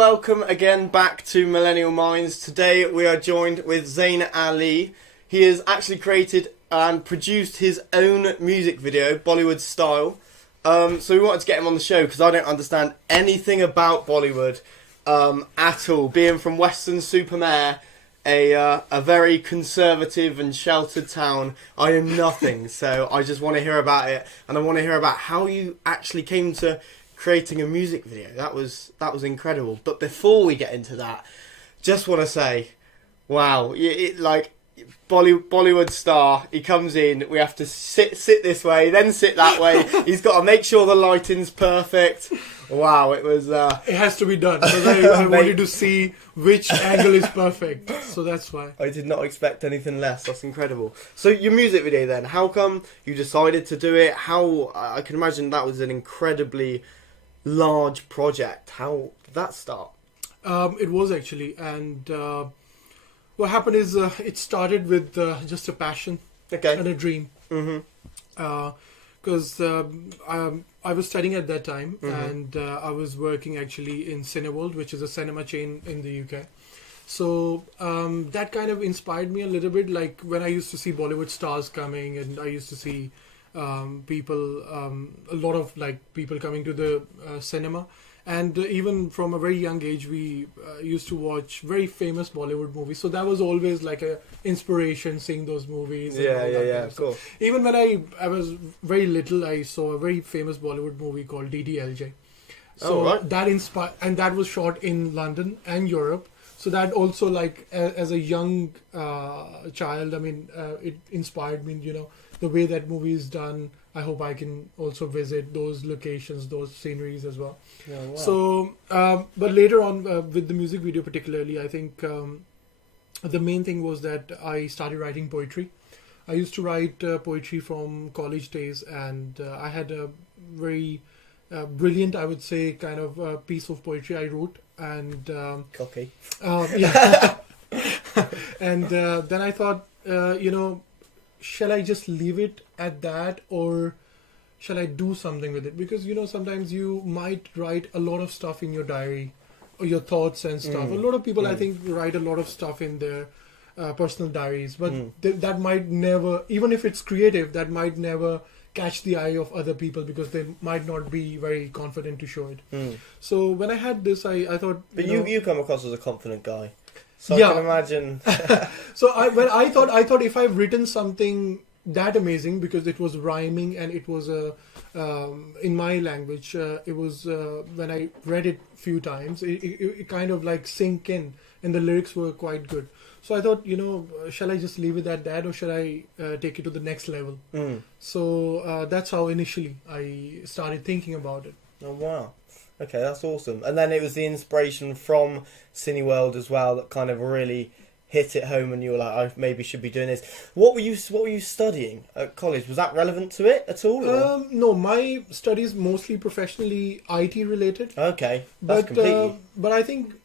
welcome again back to Millennial Minds. Today we are joined with Zain Ali. He has actually created and produced his own music video, Bollywood style. So we wanted to get him on the show because I don't understand anything about Bollywood at all. Being from Weston-super-Mare, a very conservative and sheltered town, I know nothing. So I just want to hear about it, and I want to hear about how you actually came to creating a music video. That was incredible. But before we get into that, just want to say, wow, Bollywood star, he comes in, we have to sit this way, then sit that way. He's got to make sure the lighting's perfect. Wow, it was... It has to be done, because I wanted to see which angle is perfect, so that's why. I did not expect anything less. That's incredible. So your music video then, how come you decided to do it? How, I can imagine that was an incredibly large project. How did that start? It was actually, and what happened is it started with just a passion and a dream. Because I was studying at that time, and I was working actually in Cineworld, which is a cinema chain in the UK. So that kind of inspired me a little bit, like when I used to see Bollywood stars coming, and I used to see people, a lot of people coming to the cinema. And even from a very young age, we used to watch very famous Bollywood movies. So that was always like a inspiration, seeing those movies. Of course. Even when I was very little, I saw a very famous Bollywood movie called DDLJ. So that inspired, and that was shot in London and Europe. So that also, as a young child, I mean, it inspired me, the way that movie is done. I hope I can also visit those locations, those sceneries as well. Oh, wow. So, but later on with the music video particularly, I think the main thing was that I started writing poetry. I used to write poetry from college days, and I had a very brilliant, I would say, kind of piece of poetry I wrote. And cocky. Yeah. And then I thought, shall I just leave it at that, or shall I do something with it? Because, sometimes you might write a lot of stuff in your diary, or your thoughts and stuff. A lot of people, I think, write a lot of stuff in their personal diaries, but that might never, even if it's creative, that might never catch the eye of other people because they might not be very confident to show it. So when I had this, I thought... But you come across as a confident guy. So I can imagine. So I thought if I've written something that amazing, because it was rhyming and it was in my language, it was when I read it a few times, it kind of sink in, and the lyrics were quite good. So I thought, shall I just leave it at that, or shall I take it to the next level? So that's how initially I started thinking about it. Oh wow. Okay, that's awesome. And then it was the inspiration from Cineworld as well that kind of really hit it home, and you were like, I maybe should be doing this. What were you studying at college? Was that relevant to it at all? No, my studies mostly professionally IT related. Okay, that's completely. But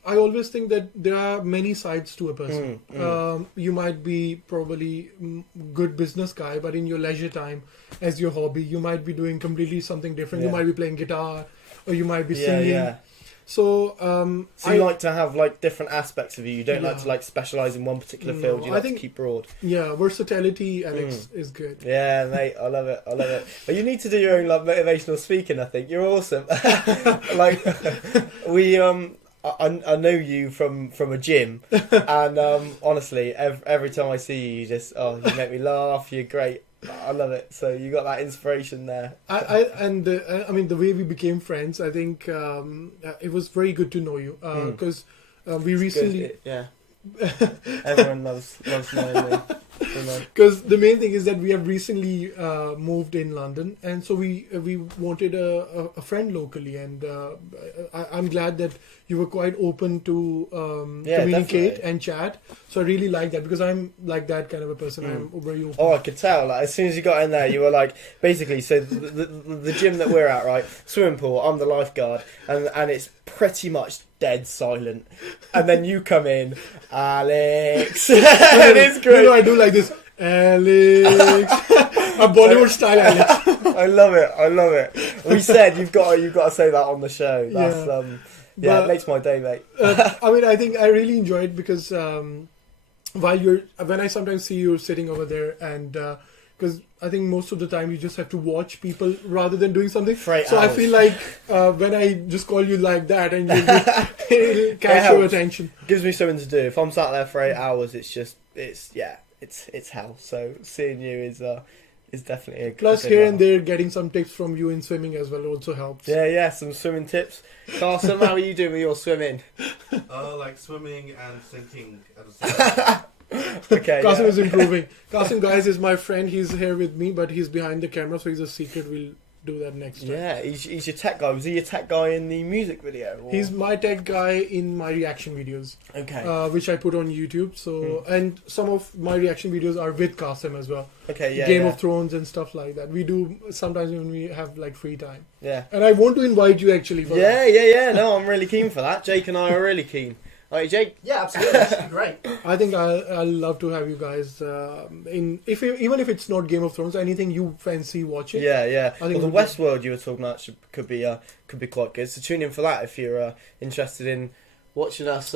I always think that there are many sides to a person. You might be probably good business guy, but in your leisure time, as your hobby, you might be doing completely something different. You might be playing guitar, or you might be singing. Yeah. So, you like to have different aspects of you. You don't like to specialize in one particular field. You like to keep broad. Yeah, versatility, Alex, is good. Yeah, mate, I love it. But you need to do your own motivational speaking. I think you're awesome. I know you from a gym, and honestly, every time I see you, you make me laugh. You're great. I love it. So you got that inspiration there. I mean, the way we became friends, I think it was very good to know you, because we recently... Everyone loves knowing me. Because the main thing is that we have recently moved in London, and so we wanted a friend locally, and I'm glad that you were quite open to communicate and chat. So I really like that, because I'm like that kind of a person. I'm very open. Oh, I could tell. As soon as you got in there, you were basically. So the gym that we're at, right? Swimming pool. I'm the lifeguard, and it's pretty much dead silent, and then you come in, Alex, and it's great. I do like this, Alex, a Bollywood style Alex. I love it. I love it. We said you've got to say that on the show. That's Yeah. it makes my day, mate. I mean, I think I really enjoy it because when I sometimes see you sitting over there, and because I think most of the time you just have to watch people rather than doing something. For 8 So hours. I feel like when I just call you like that and it'll catch your helps. attention. Gives me something to do. If I'm sat there for 8 hours, it's hell. So seeing you is definitely a Plus, good here laugh. and there, getting some tips from you in swimming as well also helps. Yeah, some swimming tips. Carson, how are you doing with your swimming? Like swimming and thinking at the same time. Okay, Qasim is improving. Qasim, guys, is my friend. He's here with me, but he's behind the camera, so he's a secret. We'll do that next time. Yeah, he's your tech guy. Was he your tech guy in the music video? Or? He's my tech guy in my reaction videos, Okay. which I put on YouTube. So, and some of my reaction videos are with Qasim as well. Okay, yeah. Game of Thrones and stuff like that. We do sometimes when we have like free time. Yeah. And I want to invite you actually for that. Yeah. No, I'm really keen for that. Jake and I are really keen. Alright, Jake. Yeah, absolutely. That's great. I think I'll love to have you guys even if it's not Game of Thrones, anything you fancy watching. Yeah. I think Well, the we'll do- Westworld you were talking about could be quite good. So tune in for that if you're interested in watching us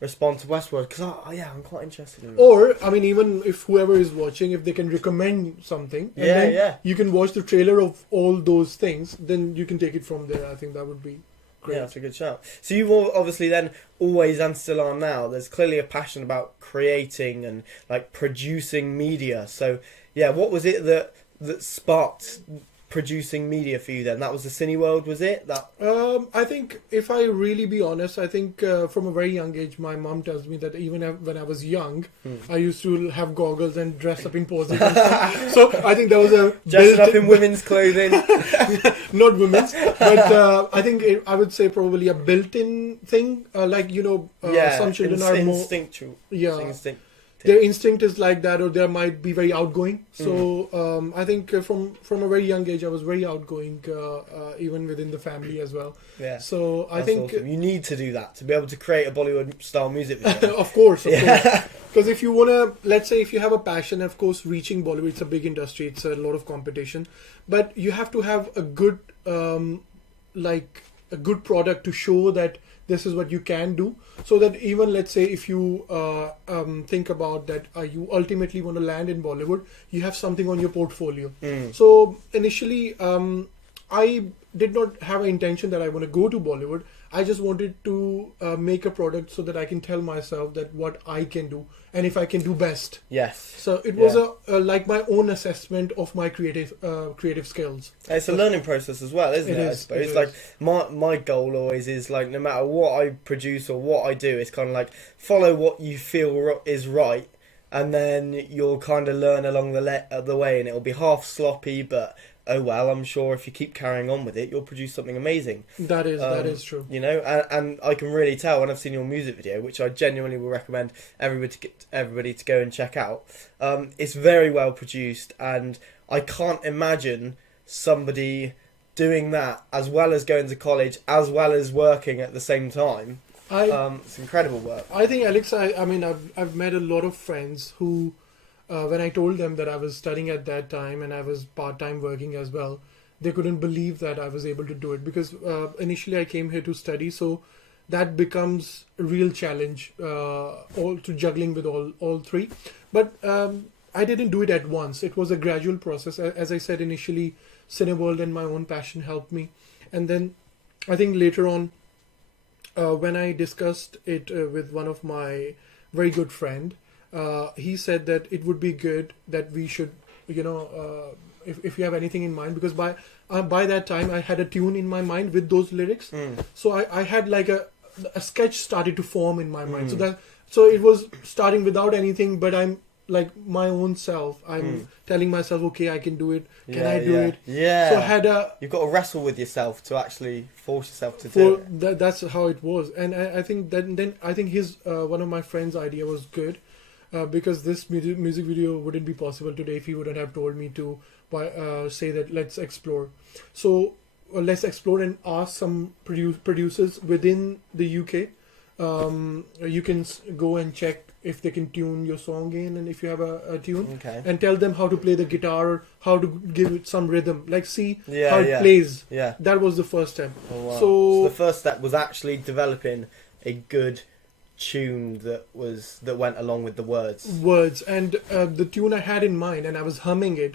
respond to Westworld. Because I'm quite interested in that. Or, I mean, even if whoever is watching, if they can recommend something, and then you can watch the trailer of all those things, then you can take it from there. I think that would be great. Yeah, that's a good shout. So you've obviously then always and still are now. There's clearly a passion about creating and like producing media. So yeah, what was it that sparked producing media for you then? That was the Cineworld, was it? That I think, if I really be honest, I think from a very young age, my mom tells me that even when I was young, I used to have goggles and dress up in poses. And stuff. So I think that was a dressing up built-in- in women's clothing. not women's, but I think I would say probably a built-in thing. Some children are more instinctual. Instinct. their instinct is like that, or they might be very outgoing. So I think from a very young age, I was very outgoing, even within the family as well. Yeah. So I That's think awesome. You need to do that to be able to create a Bollywood style music video. of course. Yeah. Because if you wanna, let's say, if you have a passion, of course, reaching Bollywood, it's a big industry. It's a lot of competition, but you have to have a good, a good product to show that this is what you can do, so that even, let's say, if you think about that, you ultimately want to land in Bollywood, you have something on your portfolio. So initially, I did not have an intention that I want to go to Bollywood. I just wanted to make a product so that I can tell myself that what I can do and if I can do best. Yes. So it was like my own assessment of my creative skills. It's a learning process as well, isn't it? I suppose. It Like my goal always is like, no matter what I produce or what I do, it's kind of like follow what you feel is right, and then you'll kind of learn along the way, and it'll be half sloppy, but oh well, I'm sure if you keep carrying on with it, you'll produce something amazing. That is true. You know, and I can really tell when I've seen your music video, which I genuinely will recommend everybody to go and check out. It's very well produced, and I can't imagine somebody doing that as well as going to college, as well as working at the same time. It's incredible work. I think, Alex, I mean, I've met a lot of friends who, when I told them that I was studying at that time and I was part-time working as well, they couldn't believe that I was able to do it, because initially I came here to study, so that becomes a real challenge, all to juggling with all three. But I didn't do it at once. It was a gradual process. As I said initially, Cineworld and my own passion helped me, and then I think later on, when I discussed it with one of my very good friend, he said that it would be good that we should, if you have anything in mind, because by that time I had a tune in my mind with those lyrics. So I had like a sketch started to form in my mind. So it was starting without anything, but I'm like my own self. I'm telling myself, okay, I can do it. Can I do it? Yeah. So I had You've got to wrestle with yourself to actually force yourself to do it. That's how it was, and I think then I think his one of my friend's idea was good, because this music video wouldn't be possible today if he wouldn't have told me to say that let's explore. So let's explore and ask some producers within the UK. You can go and check if they can tune your song in, and if you have a tune, Okay. and tell them how to play the guitar, how to give it some rhythm, like see Yeah, how it yeah. plays. Yeah. That was the first step. Oh, wow. So- the first step was actually developing a good tune that went along with the words. Words and the tune I had in mind, and I was humming it.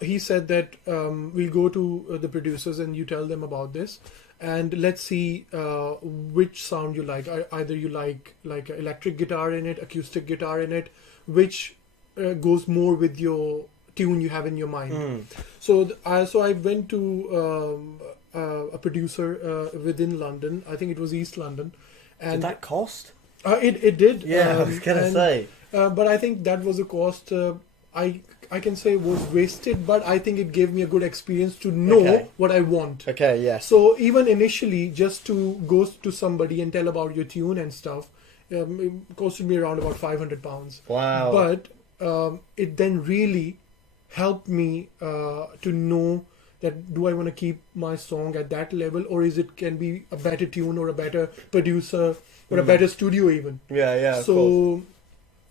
He said that we'll go to the producers and you tell them about this, and let's see which sound you like. Either you like an electric guitar in it, acoustic guitar in it, which goes more with your tune you have in your mind. Mm. So I went to a producer within London. I think it was East London. Did And that cost? it did. Yeah, I was gonna and- say. but I think that was a cost I can say was wasted, but I think it gave me a good experience to know Okay. what I want. Okay, yes. So even initially, just to go to somebody and tell about your tune and stuff, it costed me around about £500. Wow. But it then really helped me to know that do I want to keep my song at that level, or is it can be a better tune or a better producer or a better studio even. Yeah, of course.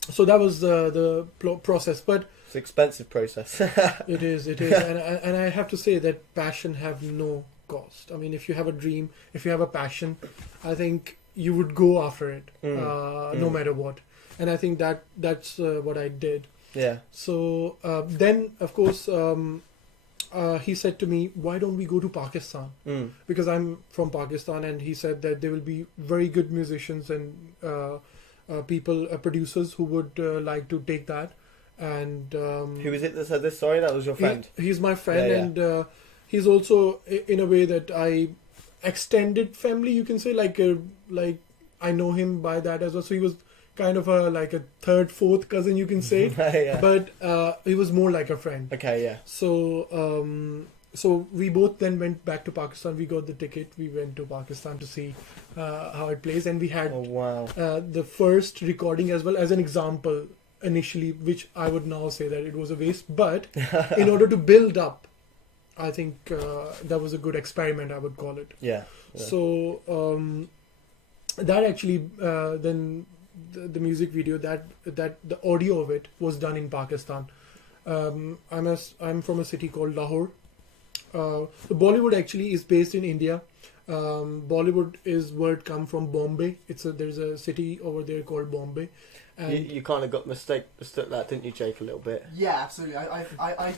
So that was the process, but It's an expensive process. it is, and I have to say that passion have no cost. I mean, if you have a dream, if you have a passion, I think you would go after it, no matter what. And I think that's what I did. Yeah. So then, of course, he said to me, "Why don't we go to Pakistan?" Mm. Because I'm from Pakistan, and he said that there will be very good musicians and people, producers who would like to take that. And Who was it that said this? Sorry, that was your friend. he's my friend, Yeah, yeah. and he's also in a way that I extended family. You can say like I know him by that as well. So he was kind of like a third, fourth cousin, you can say. Yeah. But he was more like a friend. Okay, yeah. So we both then went back to Pakistan. We got the ticket. We went to Pakistan to see how it plays, and we had Oh wow. the first recording as well as an example initially, which I would now say that it was a waste. But in order to build up, I think that was a good experiment, I would call it. Yeah. So that actually then the music video that the audio of it was done in Pakistan. I'm from a city called Lahore. The Bollywood actually is based in India. Bollywood is word come from Bombay. There's a city over there called Bombay. And You kind of got mistook that, didn't you, Jake, a little bit? Yeah, absolutely. I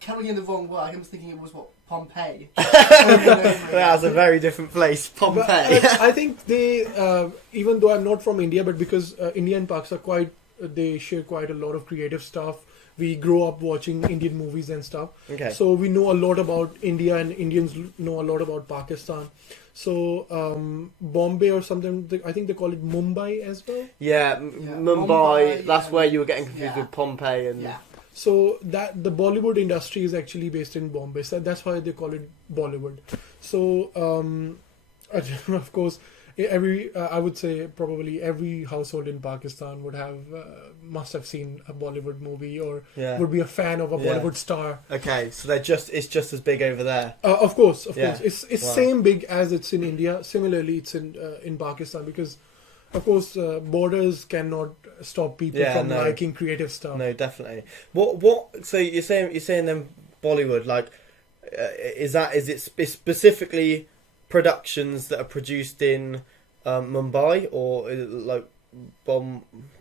kept looking in the wrong word. I was thinking it was Pompeii. That's a very different place, But Pompeii. I think they, even though I'm not from India, but because India and Pakistan they share quite a lot of creative stuff. We grow up watching Indian movies and stuff. Okay. So we know a lot about India, and Indians know a lot about Pakistan. So Bombay or something, I think they call it Mumbai as well. Yeah, Yeah, Mumbai. Mumbai, That's yeah. where you were getting confused Yeah. with Pompeii and. Yeah. So that the Bollywood industry is actually based in Bombay. So that's why they call it Bollywood. So of course, I would say probably every household in Pakistan would have must have seen a Bollywood movie or Yeah. would be a fan of a Yeah. Bollywood star. Okay, so it's just as big over there. Of course, Yeah. it's Wow. same big as it's in India. Similarly, it's in Pakistan because, of course, borders cannot stop people Yeah, from no. liking creative stuff. No, definitely. What? So you're saying them Bollywood, like, is it specifically productions that are produced in Mumbai, or is it like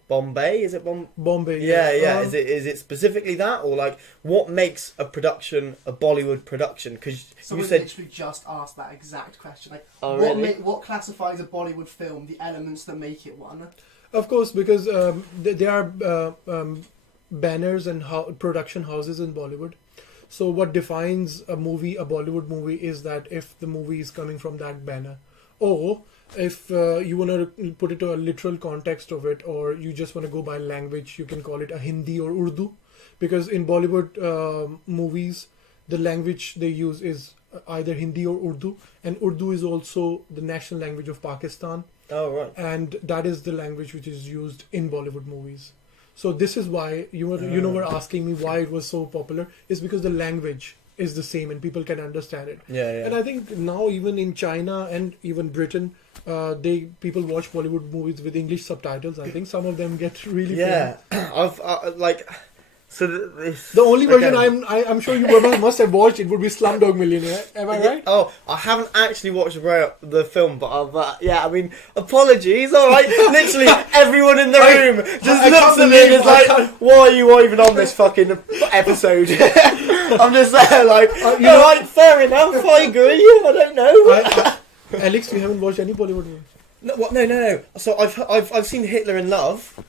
Bombay? Is it Bombay. Yeah. Is it specifically that, or like what makes a production a Bollywood production? Because you Someone said, literally just asked that exact question. Like, Oh, what really? what classifies a Bollywood film? The elements that make it one. Of course, because there are banners and production houses in Bollywood. So what defines a Bollywood movie, is that if the movie is coming from that banner, or if you want to put it to a literal context of it, or you just want to go by language, you can call it a Hindi or Urdu, because in Bollywood movies, the language they use is either Hindi or Urdu, and Urdu is also the national language of Pakistan. oh right, And that is the language which is used in Bollywood movies. So this is why you were asking me why it was so popular, is because the language is the same and people can understand it. yeah. And I think now even in China and even Britain, people watch Bollywood movies with English subtitles. I think some of them get really Yeah, I've like so this. The only version again- I'm sure you must have watched it would be Slumdog Millionaire. Am I right? Oh, I haven't actually watched the film, but yeah, I mean, apologies. All right, literally everyone in the room just I looks can't at me and believe is like, "Why are you even on this fucking episode?" I'm just there, like, you all know- right, fair enough. I agree. I don't know. Alex, you haven't watched any Bollywood movie? No, what? No. So I've seen Hitler in Love.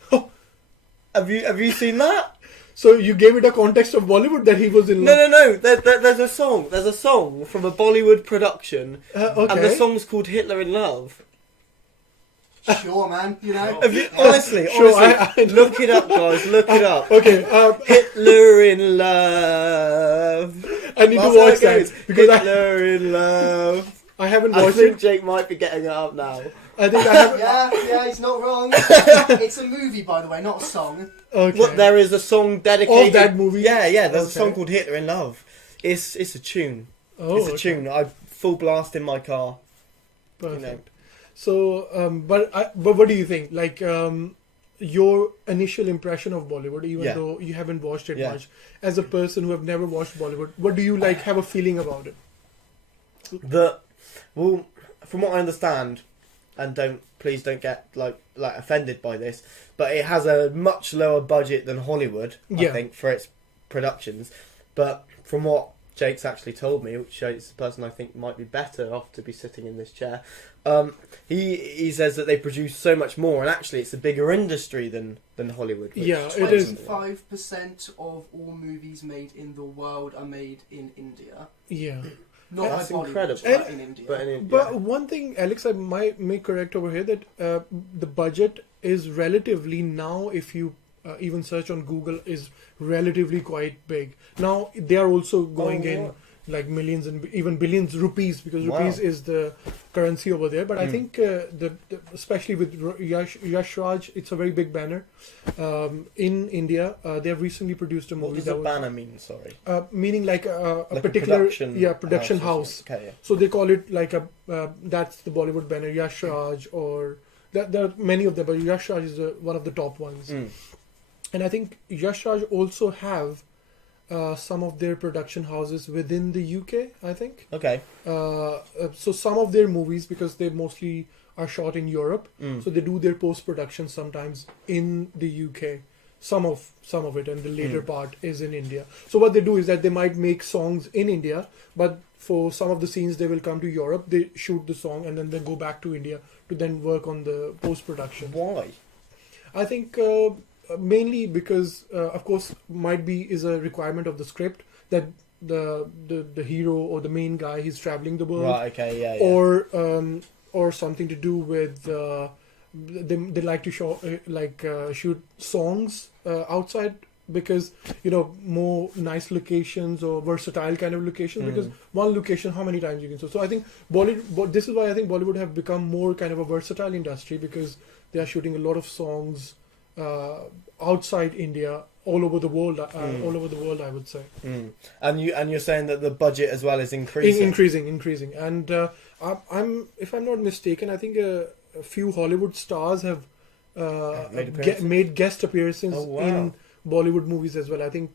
Have you seen that? So you gave it a context of Bollywood that he was in love? No. There's a song. There's a song from a Bollywood production, Okay. and the song's called Hitler in Love. Sure, man. You know. Have you, honestly, Sure, honestly, I- look it up, guys. Look it up. Okay, Hitler in Love. I need That's to how watch it goes. that because Hitler in Love. I haven't I watched think it. Jake might be getting it up now. I think I have. Yeah, he's not wrong. It's a movie, by the way, not a song. Okay. What? There is a song dedicated Of that movie? Yeah. There's a Okay. song called Hitler in Love. It's a tune. Oh, It's a okay. tune. I full blast in my car. Perfect. You know. So, but what do you think? Like, your initial impression of Bollywood, even Yeah. though you haven't watched it Yeah. much, as a person who have never watched Bollywood, what do you like have a feeling about it? Well, from what I understand, and please don't get like offended by this, but it has a much lower budget than Hollywood, I Yeah. think, for its productions. But from what Jake's actually told me, which is the person I think might be better off to be sitting in this chair, he says that they produce so much more, and actually it's a bigger industry than Hollywood. which- Yeah, it is. 25% of all movies made in the world are made in India. Yeah. Not That's by Bollywood, incredible. but in India. But one thing, Alex, I might make correct over here that the budget is relatively now, if you even search on Google, is relatively quite big. Now they are also going in yeah. like millions and even billions rupees because Wow. rupees is the currency over there. But I think the especially with Yash Raj, it's a very big banner. In India, they have recently produced a What movie does that a was, banner mean? Sorry. Meaning like a Like particular production or house. something. Okay, So they call it like a that's the Bollywood banner, Yash Raj, or there are many of them, but Yash Raj is one of the top ones. yeah. And I think Yash Raj also have some of their production houses within the UK. I think Okay. so. Some of their movies, because they mostly are shot in Europe, Mm. so they do their post production sometimes in the UK. Some of it, and the later part is in India. So what they do is that they might make songs in India, but for some of the scenes they will come to Europe. They shoot the song and then they go back to India to then work on the post production. Why? I think mainly because, of course, might be is a requirement of the script that the hero or the main guy he's traveling the world, Right. Okay. Yeah. or something to do with they like to shoot songs outside because more nice locations or versatile kind of locations because one location how many times you can so I think Bollywood this is why I think Bollywood have become more kind of a versatile industry because they are shooting a lot of songs outside India all over the world I would say. And you're saying that the budget as well is increasing. Increasing and I'm if I'm not mistaken I think a few Hollywood stars have made guest appearances Oh, wow. in Bollywood movies as well. I think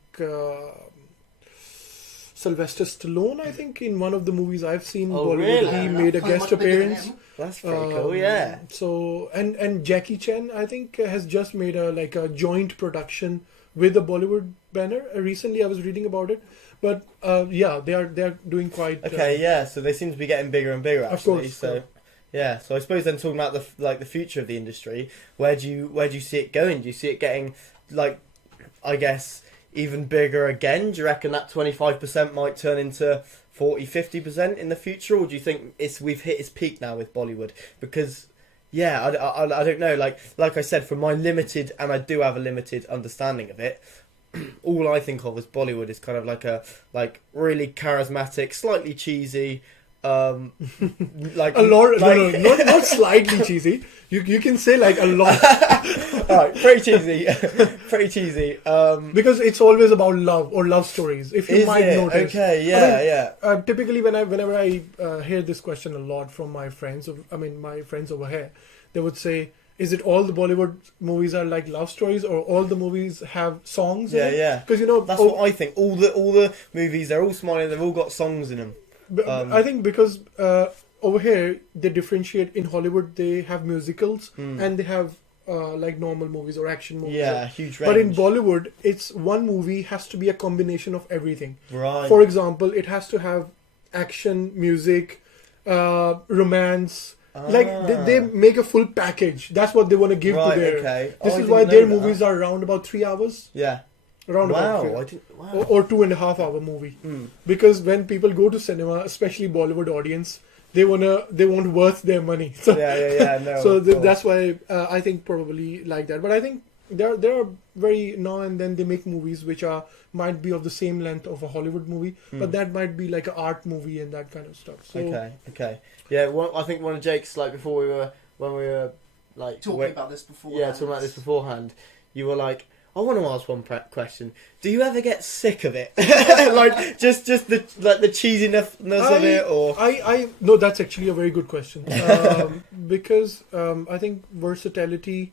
Sylvester Stallone, I think in one of the movies I've seen Oh, Bollywood, really? he made a Probably guest much bigger than appearance. him. That's pretty cool. Yeah. So and Jackie Chan, I think, has just made a joint production with the Bollywood banner. Recently, I was reading about it, but they are doing quite Okay. Yeah. So they seem to be getting bigger and bigger. Actually. course, So. Yeah, so I suppose then talking about the future of the industry, where do you see it going? Do you see it getting I guess even bigger again? Do you reckon that 25% might turn into 40-50% in the future, or do you think we've hit its peak now with Bollywood? Because I don't know. Like I said, from my limited, and I do have a limited understanding of it, all I think of as Bollywood is kind of like really charismatic, slightly cheesy. Like a lot, not slightly cheesy. You can say like a lot. Alright, pretty cheesy. Pretty cheesy. Because it's always about love or love stories. If you Is might it? notice. Okay, yeah. Typically, whenever I hear this question a lot from my friends, my friends over here, they would say, "Is it all the Bollywood movies are like love stories, or all the movies have songs?" Yeah. Because That's what I think. All the movies, they're all smiling. They've all got songs in them. I think because over here they differentiate. In Hollywood, they have musicals and they have like normal movies or action movies. Yeah, huge range. But in Bollywood, it's one movie has to be a combination of everything. Right. For example, it has to have action, music, romance. Like they make a full package. That's what they want to give to their. Okay. This I is didn't why know their that. movies are around about 3 hours. Yeah. Around about Wow. or 2.5 hour movie. Because when people go to cinema, especially Bollywood audience, they want worth their money. So Yeah. No. so of course. that's why I think probably like that. But I think there are very now and then they make movies which might be of the same length of a Hollywood movie, but that might be like an art movie and that kind of stuff. So Okay. Yeah. I think one of Jake's like before when we were like Talking about this before. Yeah, talking about this beforehand. You were like, I want to ask one question. Do you ever get sick of it? Like just the cheesiness of it, or I no, that's actually a very good question. Because I think versatility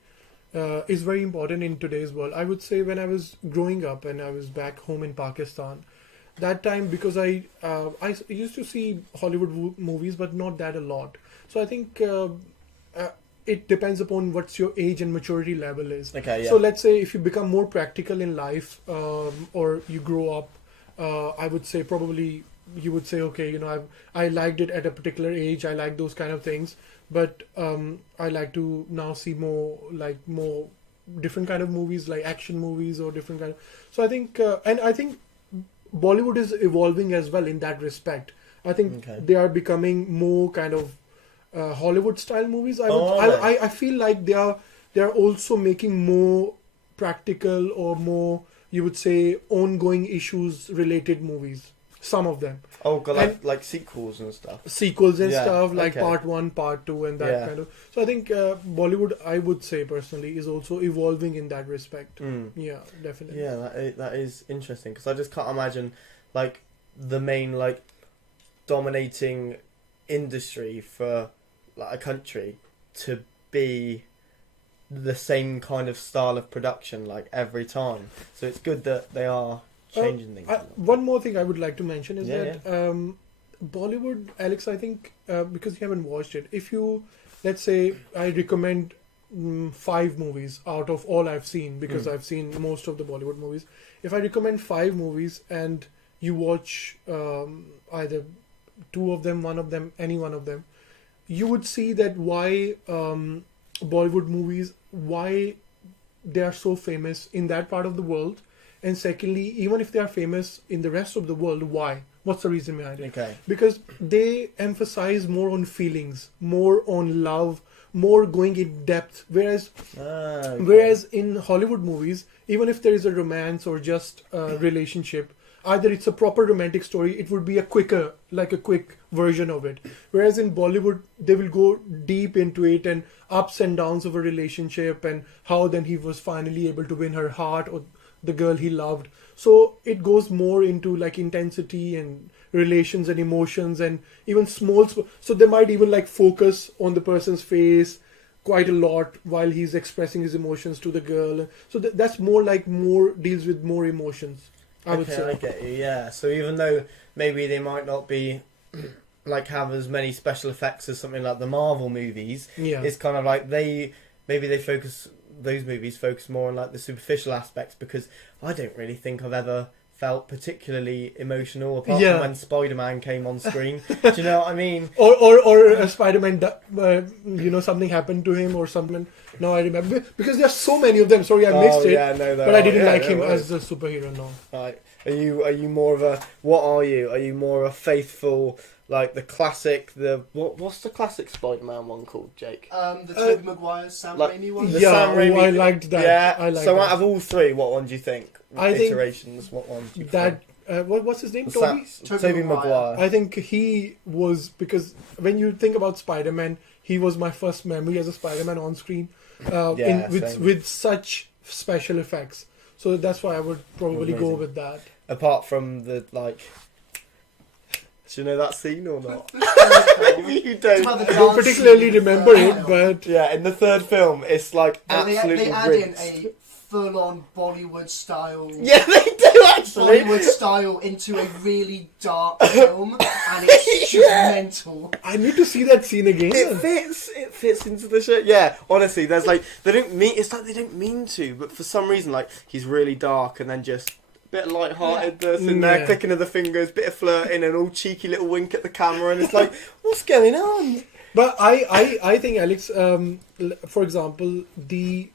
is very important in today's world. I would say when I was growing up and I was back home in Pakistan, that time because I used to see Hollywood movies, but not that a lot. So I think it depends upon what's your age and maturity level is. okay, yeah. So let's say if you become more practical in life, or you grow up, I would say probably you would say, okay, I liked it at a particular age. I like those kind of things, but I like to now see more different kind of movies, like action movies or different kind of. So I think, and I think Bollywood is evolving as well in that respect. I think they are becoming more kind of Hollywood style movies. I feel like they are also making more practical or more, you would say, ongoing issues related movies. Some of them. Oh god, like sequels and stuff. Sequels and Yeah, stuff like okay. part 1, part 2 and that kind of. So I think Bollywood, I would say personally, is also evolving in that respect. Yeah, definitely. Yeah, that is interesting because I just can't imagine like the main like dominating industry for like a country to be the same kind of style of production like every time. So it's good that they are changing things. One more thing I would like to mention is Yeah, that Bollywood, Alex, I think because you haven't watched it, if you, let's say, I recommend 5 movies out of all I've seen, because I've seen most of the Bollywood movies. If I recommend 5 movies and you watch either 2 of them, 1 of them, any one of them, you would see that why Bollywood movies, why they are so famous in that part of the world. And secondly, even if they are famous in the rest of the world, why? What's the reason behind it? Okay. Because they emphasize more on feelings, more on love, more going in depth. Whereas in Hollywood movies, even if there is a romance or just a relationship, either it's a proper romantic story, it would be a quick version of it. Whereas in Bollywood, they will go deep into it and ups and downs of a relationship and how then he was finally able to win her heart or the girl he loved. So it goes more into like intensity and relations and emotions and even so they might even like focus on the person's face quite a lot while he's expressing his emotions to the girl. So that's more deals with more emotions, I would say. I get you, yeah. So even though maybe they might not be like have as many special effects as something like the Marvel movies, it's kind of like those movies focus more on like the superficial aspects, because I don't really think I've ever felt particularly emotional apart from when Spider-Man came on screen. Do you know what I mean? Or Spider-Man, something happened to him or something. No, I remember because there's so many of them. Sorry, I missed it. Yeah, no, but I didn't like him as a superhero. No. Right. Are you more of a? What are you? Are you more of a faithful? Like the classic, what's the classic Spider-Man one called, Jake? The Tobey Maguire, Sam Raimi one. The Sam Raimi, I liked that. Yeah. So out of all 3, what one do you think? I think iterations. What one? Do you that what's his name? Tobey Maguire. I think he was, because when you think about Spider-Man, he was my first memory as a Spider-Man on screen, Yeah, same. with such special effects. So that's why I would probably go Amazing. with that. Apart from the like, do you know that scene or not? you It's don't. about the I don't dance particularly scene remember in the it, third but Yeah, in the third film, it's like film. absolutely They add in rinsed. a full-on Bollywood style. Yeah, they do actually. Bollywood style into a really dark film, and it's just mental. I need to see that scene again. It fits into the shit. Yeah, honestly, there's like they don't mean. It's like they don't mean to, but for some reason, like he's really dark, and then just a bit of light-heartedness in there, Yeah. clicking of the fingers, bit of flirting, and all cheeky little wink at the camera, and it's like, what's going on? But I think, Alex, for example, the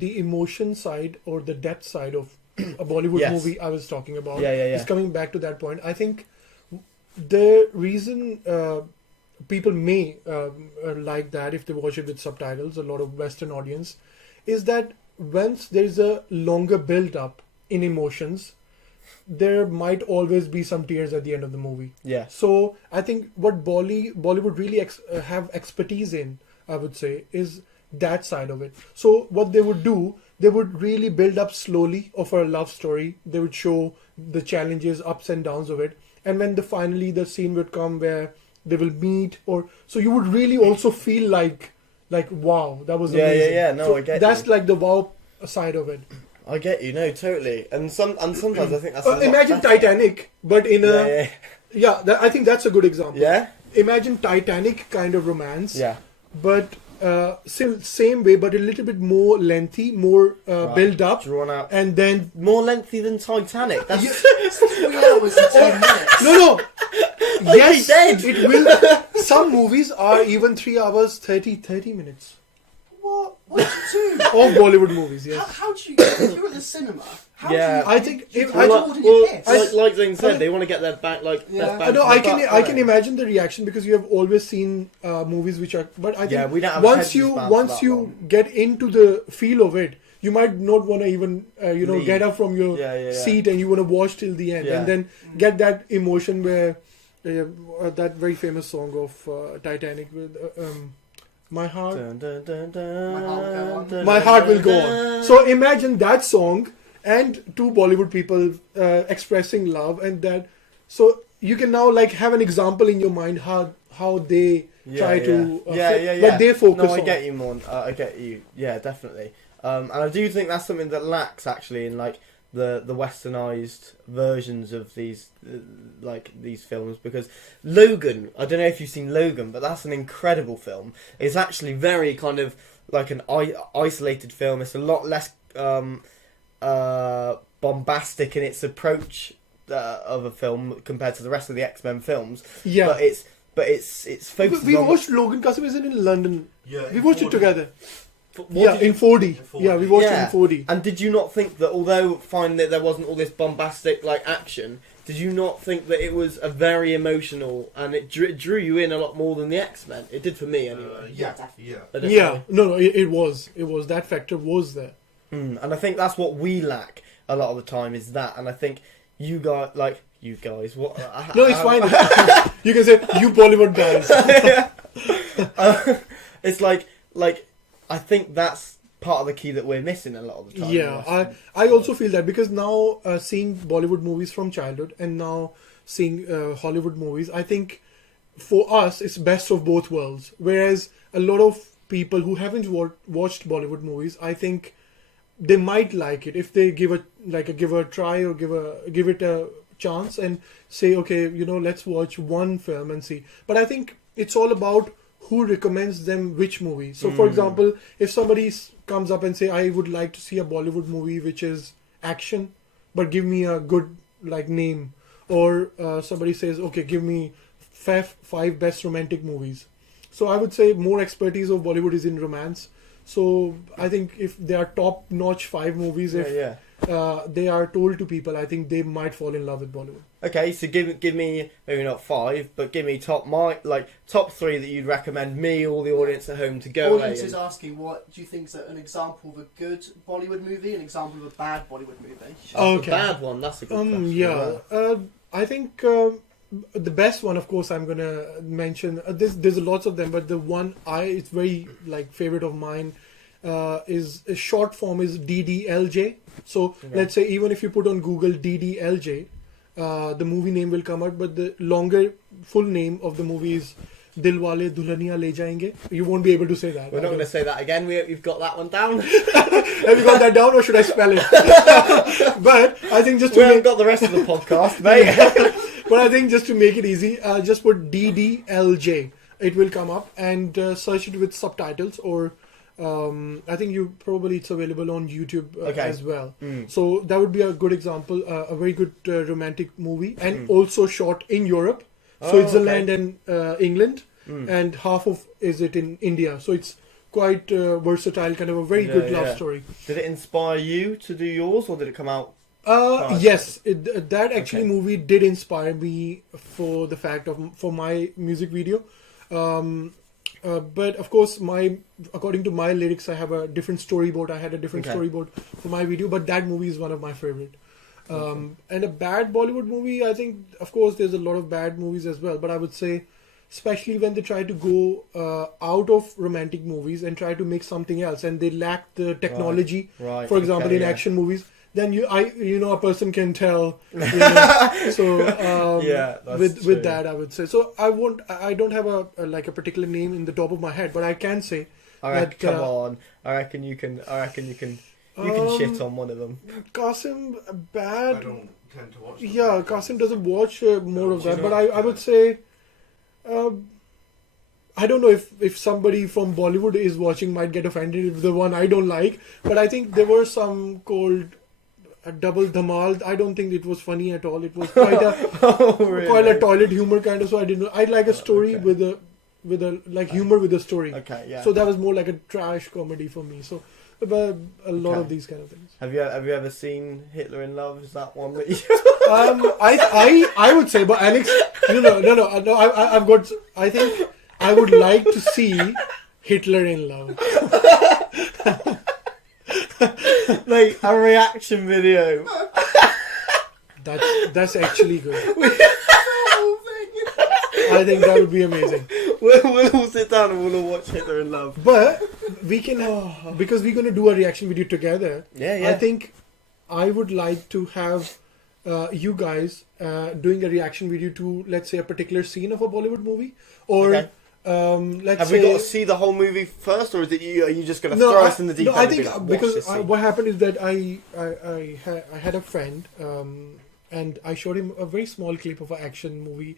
emotion side or the depth side of a Bollywood Yes. movie I was talking about Yeah. is coming back to that point. I think the reason people may like that if they watch it with subtitles, a lot of Western audience, is that once there is a longer build up in emotions, there might always be some tears at the end of the movie. Yeah. So I think what Bollywood really have expertise in, I would say, is that side of it. So what they would do, they would really build up slowly of a love story. They would show the challenges, ups and downs of it, and when finally the scene would come where they will meet, or so you would really also feel like wow, that was amazing. Yeah. No, So I get that's you. like the wow side of it. I get you. No, totally. And sometimes I think that's a lot Imagine better. Titanic, but in a Yeah. I think that's a good example. Yeah. Imagine Titanic kind of romance, Yeah. but still same way, but a little bit more lengthy, more Right. build up, Drawn out. and then More lengthy than Titanic. That's 3 hours and 10 minutes. no, yes, dead. it will. Some movies are even 3 hours 30 minutes What? What did you do? of Bollywood movies. Yes, How do you get if you're at the cinema? How Yeah. do you, I think you if- can't I- order your piss. like Zain said, I- they want to get their back, like Yeah. their I bang know. for I the can. buck, I don't can they? imagine the reaction because you have always seen movies which are. But I think Yeah, we don't have once attention you span for once that you long. get into the feel of it, you might not want to even Leave. get up from your Yeah. seat and you want to watch till the end Yeah. and then get that emotion where that very famous song of Titanic with my heart. Dun, dun, dun, dun, My heart will go on. dun, My dun, heart will dun, go dun. on. So imagine that song and two Bollywood people expressing love, and that. So you can now like have an example in your mind how they try to what they focus No, I on. get you, Mon. I get you. Yeah, definitely. And I do think that's something that lacks actually in like the westernized versions of these these films, because Logan, I don't know if you've seen Logan, but that's an incredible film. It's actually very kind of like an isolated film. It's a lot less bombastic in its approach of a film compared to the rest of the X-Men films. Yeah. But it's focused We on watched Logan Kasim is in London. Yeah, We watched it together. What did In 4D. In 4D. Yeah, we watched it Yeah. in 4D. And did you not think that, although finding that there wasn't all this bombastic like action, did you not think that it was a very emotional and it drew you in a lot more than the X-Men? It did for me anyway. Yeah. I don't Yeah, know. no, it was that factor was there. And I think that's what we lack a lot of the time is that. And I think you guys, what? No, it's fine. You can say you Bollywood guys. It's like I think that's part of the key that we're missing a lot of the time. Yeah, I also feel that because now seeing Bollywood movies from childhood and now seeing Hollywood movies, I think for us it's best of both worlds. Whereas a lot of people who haven't watched Bollywood movies, I think they might like it if they give a try or give it a chance and say, okay, let's watch one film and see. But I think it's all about who recommends them which movie. So, for example, if somebody comes up and say, I would like to see a Bollywood movie which is action, but give me a good name, or somebody says, okay, give me five best romantic movies. So I would say more expertise of Bollywood is in romance. So I think if they are top-notch 5 movies, if they are told to people, I think they might fall in love with Bollywood. Okay, so give me maybe not 5, but give me top 3 that you'd recommend me or the audience at home to go. Audience is asking, what do you think is an example of a good Bollywood movie, an example of a bad Bollywood movie? Okay. The bad one. That's a good question. Yeah. I think the best one, of course, I'm gonna mention. There's lots of them, but the one it's very like favorite of mine. Is a short form is DDLJ. So let's say even if you put on Google DDLJ, the movie name will come out, but the longer full name of the movie is Dilwale Dulhaniya Le Jayenge. You won't be able to say that. We're not going to say that again. We've got that one down. Have you got that down, or should I spell it? But I think just to we haven't got the rest of the podcast, mate. But I think just to make it easy, just put DDLJ. It will come up, and search it with subtitles, or I think it's available on YouTube as well. So that would be a good example, a very good romantic movie, and also shot in Europe, Switzerland and England, and half of it in India. So it's quite versatile, kind of a very good love story. Did it inspire you to do yours, or did it come out? Yes, that actually movie did inspire me for the fact for my music video. But of course, according to my lyrics, I have a different storyboard. I had a different storyboard for my video, but that movie is one of my favorite. And a bad Bollywood movie, I think, of course, there's a lot of bad movies as well. But I would say, especially when they try to go out of romantic movies and try to make something else, and they lack the technology. Right. For example, in action movies, then a person can tell. So with that, I would say. So I don't have a particular name in the top of my head, but I can say. Come on. I reckon you can. You can shit on one of them. Qasim, bad. I don't tend to watch them. Yeah, Qasim doesn't watch more of that, but I would say. I don't know if somebody from Bollywood is watching might get offended if the one I don't like, but I think there were some called a Double Dhamal. I don't think it was funny at all. It was quite quite a toilet humor kind of. So I didn't. I like a story with a humor with a story. Okay, yeah. So that was more like a trash comedy for me. So, but a lot of these kind of things. Have you ever seen Hitler in Love? Is that one that you? I would say, but Alex, no. I've got. I think I would like to see Hitler in Love. Like a reaction video. That's actually good. I think that would be amazing. We'll all sit down and we'll all watch Hitler in Love. But we can, because we're going to do a reaction video together. Yeah. I think I would like to have you guys doing a reaction video to, let's say, a particular scene of a Bollywood movie, or. Have we got to see the whole movie first, or are you just going to throw us in the deep end? No, I think because what happened is that I had a friend, and I showed him a very small clip of an action movie.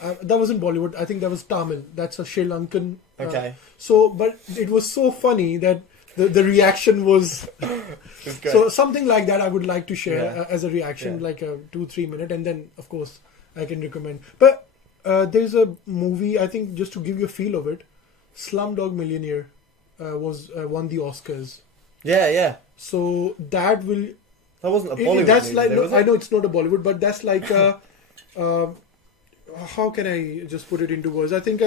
That wasn't Bollywood. I think that was Tamil. That's a Sri Lankan. But it was so funny that the reaction was. So something like that I would like to share as a reaction, like a 2-3 minute, and then of course I can recommend. But. There's a movie, I think, just to give you a feel of it, Slumdog Millionaire won the Oscars. Yeah. So that wasn't a Bollywood movie, was it? I know it's not a Bollywood, but that's like how can I just put it into words? I think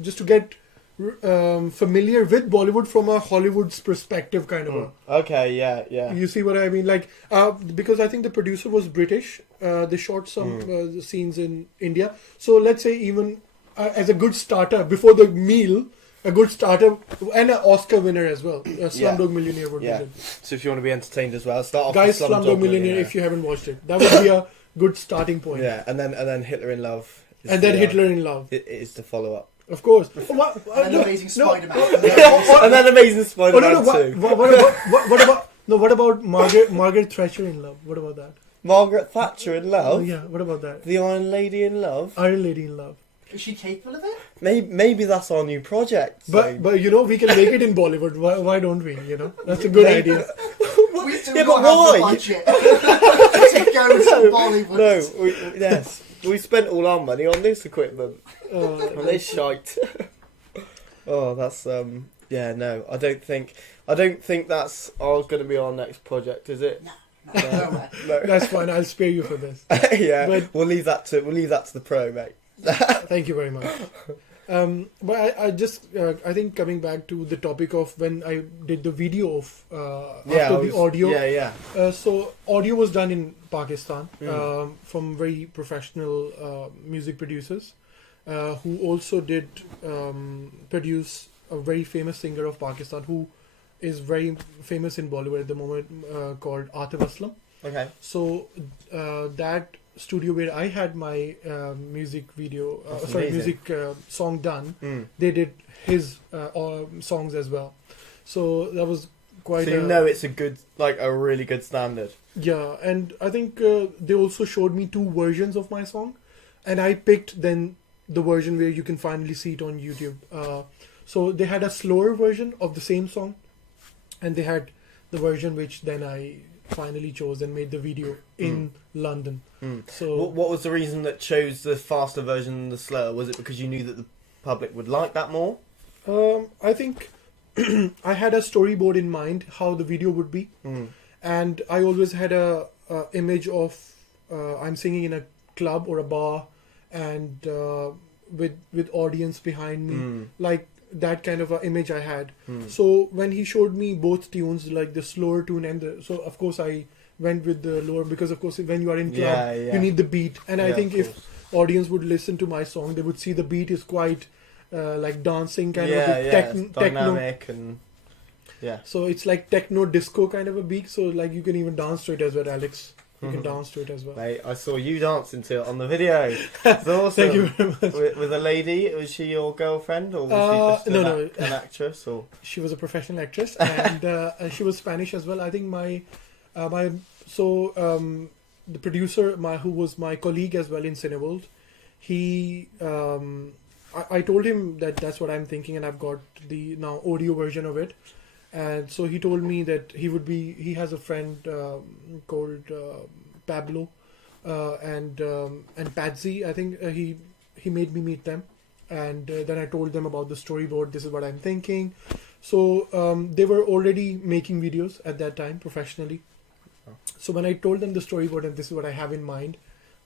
just to get familiar with Bollywood from a Hollywood's perspective, kind of. Okay, yeah. You see what I mean? Like, because I think the producer was British. They shot some scenes in India. So let's say even as a good starter before the meal, a good starter and an Oscar winner as well. Slumdog Millionaire would be good. So if you want to be entertained as well, start off guys, with Slumdog Millionaire. If you haven't watched it, that would be a good starting point. Yeah, and then Hitler in Love. Hitler in Love. It is the follow up. Of course. And Amazing Spider-Man. And then Amazing Spider-Man 2. What about Margaret Thatcher in Love? What about that? Margaret Thatcher in Love? Oh, yeah, what about that? The Iron Lady in Love? Iron Lady in Love. Is she capable of it? Maybe that's our new project. But we can make it in Bollywood. Why don't we? That's a good idea. We do but not why? have the budget to go to Bollywood. We spent all our money on this equipment. On this shite. That's no. I don't think that's going to be our next project, is it? No. That's fine. I'll spare you for this. Yeah, but we'll leave that to the pro, mate. Thank you very much. But I just I think coming back to the topic of when I did the video of after the audio. Yeah. So audio was done in Pakistan Mm. from very professional music producers who also did produce a very famous singer of Pakistan who is very famous in Bollywood at the moment called Atif Aslam. Okay. So that studio where I had my music video, That's sorry, amazing. music song done, Mm. they did his songs as well. So that was quite. So you know it's a good, like a really good standard. Yeah, and I think they also showed me 2 versions of my song, and I picked then the version where you can finally see it on YouTube. So they had a slower version of the same song, and they had the version which then I finally chose and made the video in London. Mm. So What was the reason that chose the faster version than the slower? Was it because you knew that the public would like that more? I think I had a storyboard in mind how the video would be, Mm. and I always had a image of I'm singing in a club or a bar, and with audience behind me, Mm. like that kind of a image I had. Mm. So when he showed me both tunes, like the slower tune and so of course I went with the lower because of course when you are in club Yeah. you need the beat, and I Yeah, think of if audience would listen to my song, they would see the beat is quite like dancing kind of a bit it's techno. dynamic and yeah. So it's like techno disco kind of a beat. So like you can even dance to it as well, Alex. You can Mhm. dance to it as well. Mate, I saw you dancing to it on the video. It's awesome. Thank you very much. With a lady, was she your girlfriend or was she just no. an actress? Or She was a professional actress, and she was Spanish as well. I think the producer, who was my colleague as well in Cineworld, he I told him that that's what I'm thinking, and I've got the now audio version of it. And so he told me that he has a friend called Pablo and Patsy. I think he made me meet them, and then I told them about the storyboard. This is what I'm thinking. So they were already making videos at that time professionally. Oh. So when I told them the storyboard and this is what I have in mind,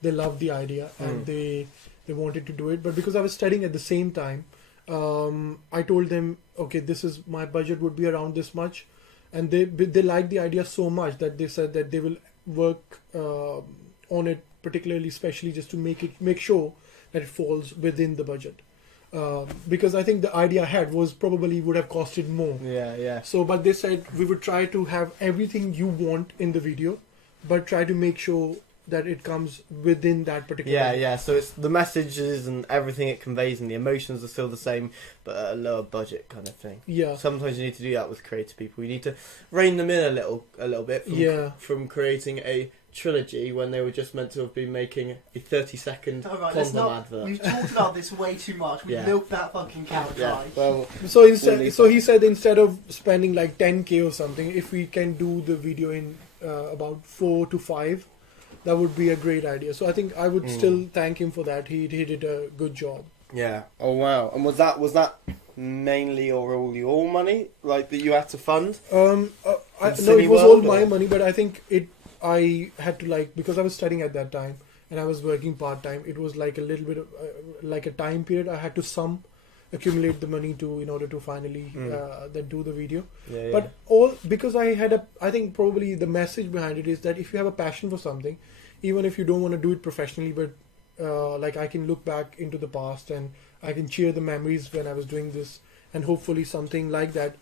they loved the idea and they wanted to do it. But because I was studying at the same time, I told them, okay, this is my budget would be around this much, and they liked the idea so much that they said that they will work on it particularly, especially just to make sure that it falls within the budget. Because I think the idea I had was probably would have costed more. yeah. So, but they said we would try to have everything you want in the video, but try to make sure that it comes within that particular. Yeah. So it's the messages and everything it conveys and the emotions are still the same, but at a lower budget kind of thing. Yeah. Sometimes you need to do that with creative people. You need to rein them in a little bit. From creating a trilogy when they were just meant to have been making a 30-second Alright, let's condom not. advert. We've talked about this way too much. We've Yeah. milked that fucking cow Yeah. dry. Well, So Really he said instead of spending like 10K or something, if we can do the video in about 4 to 5, that would be a great idea. So I think I would still thank him for that. He did a good job. yeah. Oh wow. And was that mainly or all your money like that you had to fund? No, Cine it was all World, my or? money, but I think I had to because I was studying at that time and I was working part time. It was like a little bit of like a time period. I had to accumulate the money in order to finally then do the video. Yeah. But because I think probably the message behind it is that if you have a passion for something, even if you don't want to do it professionally, but like I can look back into the past and I can cheer the memories when I was doing this, and hopefully something like that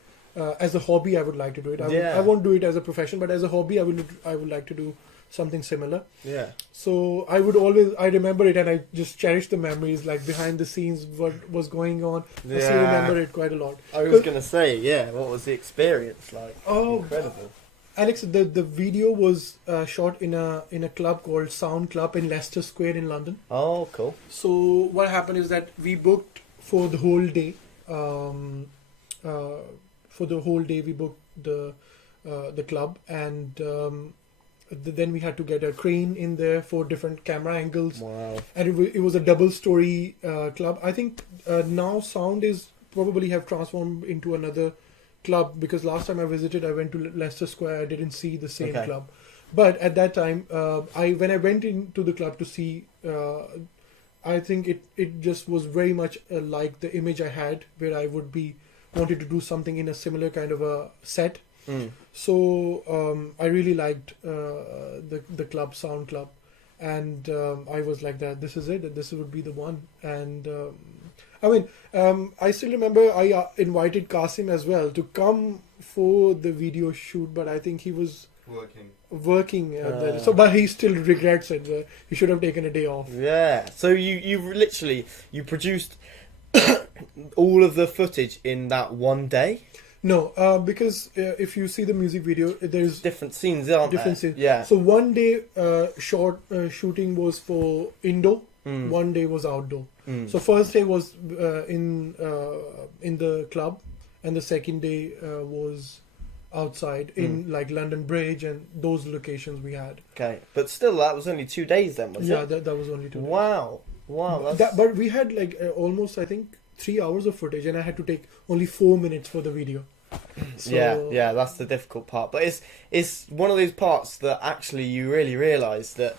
as a hobby I would like to do it. I won't do it as a profession, but as a hobby I would like to do something similar. Yeah. So I remember it and I just cherish the memories like behind the scenes, what was going on. I still remember it quite a lot. I was gonna say, what was the experience like? Oh, Incredible. Alex, the video was shot in a club called Sound Club in Leicester Square in London. Oh, cool. So what happened is that we booked for the whole day. We booked the club, and then we had to get a crane in there for different camera angles. Wow. And it was a double-story club. I think now sound is probably have transformed into another club, because last time I visited, I went to Leicester Square. I didn't see the same club, but at that time, when I went into the club to see, I think it just was very much like the image I had, where I would be wanted to do something in a similar kind of a set. So I really liked the club, Sound Club, and I was like that. This is it. This would be the one. And I mean, I still remember I invited Qasim as well to come for the video shoot, but I think he was working there. So, but he still regrets it. He should have taken a day off. Yeah. So you literally produced all of the footage in that one day. No, because if you see the music video, there's Different scenes, aren't different there? scenes. Yeah. So one day shooting was for indoor, one day was outdoor. So first day was in the club, and the second day was outside in like London Bridge and those locations we had. Okay, but still, that was only 2 days then, was Yeah, it? that was only 2 days. Wow. That's... But we had like almost, I think, 3 hours of footage, and I had to take only 4 minutes for the video. So, yeah, that's the difficult part. But it's one of those parts that actually you really realise that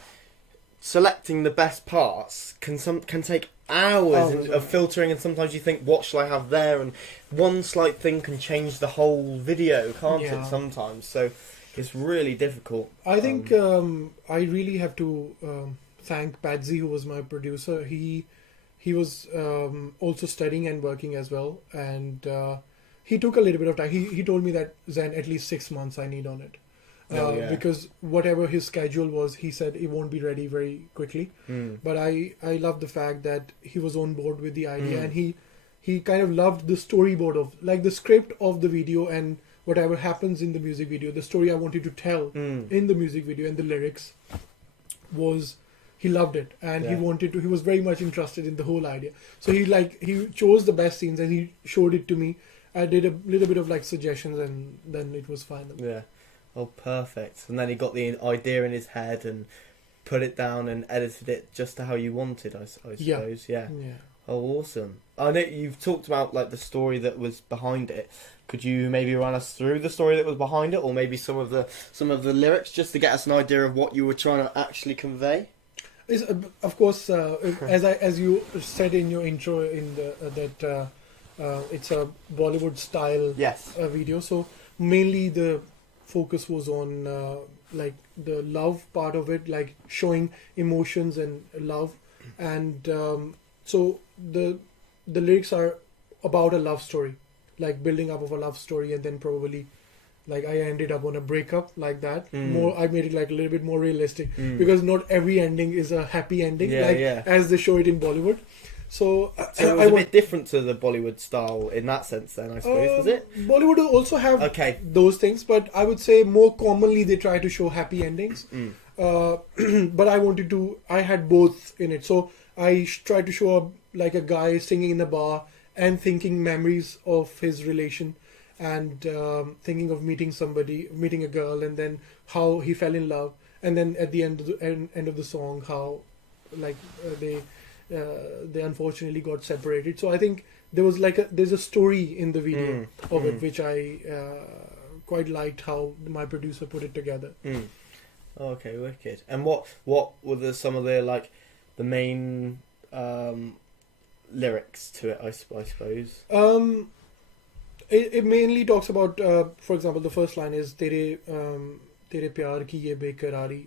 selecting the best parts can take hours of filtering, and sometimes you think, what shall I have there? And one slight thing can change the whole video, can't it? Sometimes, so it's really difficult. I think I really have to thank Patsy, who was my producer. He was also studying and working as well, and he took a little bit of time. He told me that, Zain, at least 6 months I need on it. Because whatever his schedule was, he said it won't be ready very quickly. But I love the fact that he was on board with the idea, and he kind of loved the storyboard of, like, the script of the video, and whatever happens in the music video, the story I wanted to tell in the music video and the lyrics was, he loved it, and he was very much interested in the whole idea. So he chose the best scenes and he showed it to me. I did a little bit of like suggestions, and then it was fine. Yeah. Oh, perfect. And then he got the idea in his head and put it down and edited it just to how you wanted, I suppose. Yeah. Oh, awesome. I know you've talked about like the story that was behind it. Could you maybe run us through the story that was behind it, or maybe some of the lyrics, just to get us an idea of what you were trying to actually convey? Of course, as you said in your intro, that it's a Bollywood style video. So mainly the focus was on like the love part of it, like showing emotions and love, and so the lyrics are about a love story, like building up of a love story, and then probably like I ended up on a breakup like that. I made it like a little bit more realistic, because not every ending is a happy ending, as they show it in Bollywood. So it was a bit different to the Bollywood style in that sense then, I suppose, was it? Bollywood also have those things, but I would say more commonly they try to show happy endings. But I had both in it. So I tried to show like a guy singing in a bar and thinking memories of his relation, and thinking of meeting a girl, and then how he fell in love, and then at the end of the song, how like they unfortunately got separated. So I think there's a story in the video of it, which I quite liked how my producer put it together. Okay, wicked. And what were some of the main lyrics to it, I suppose? It mainly talks about, for example, the first line is tere pyar ki ye bekarari,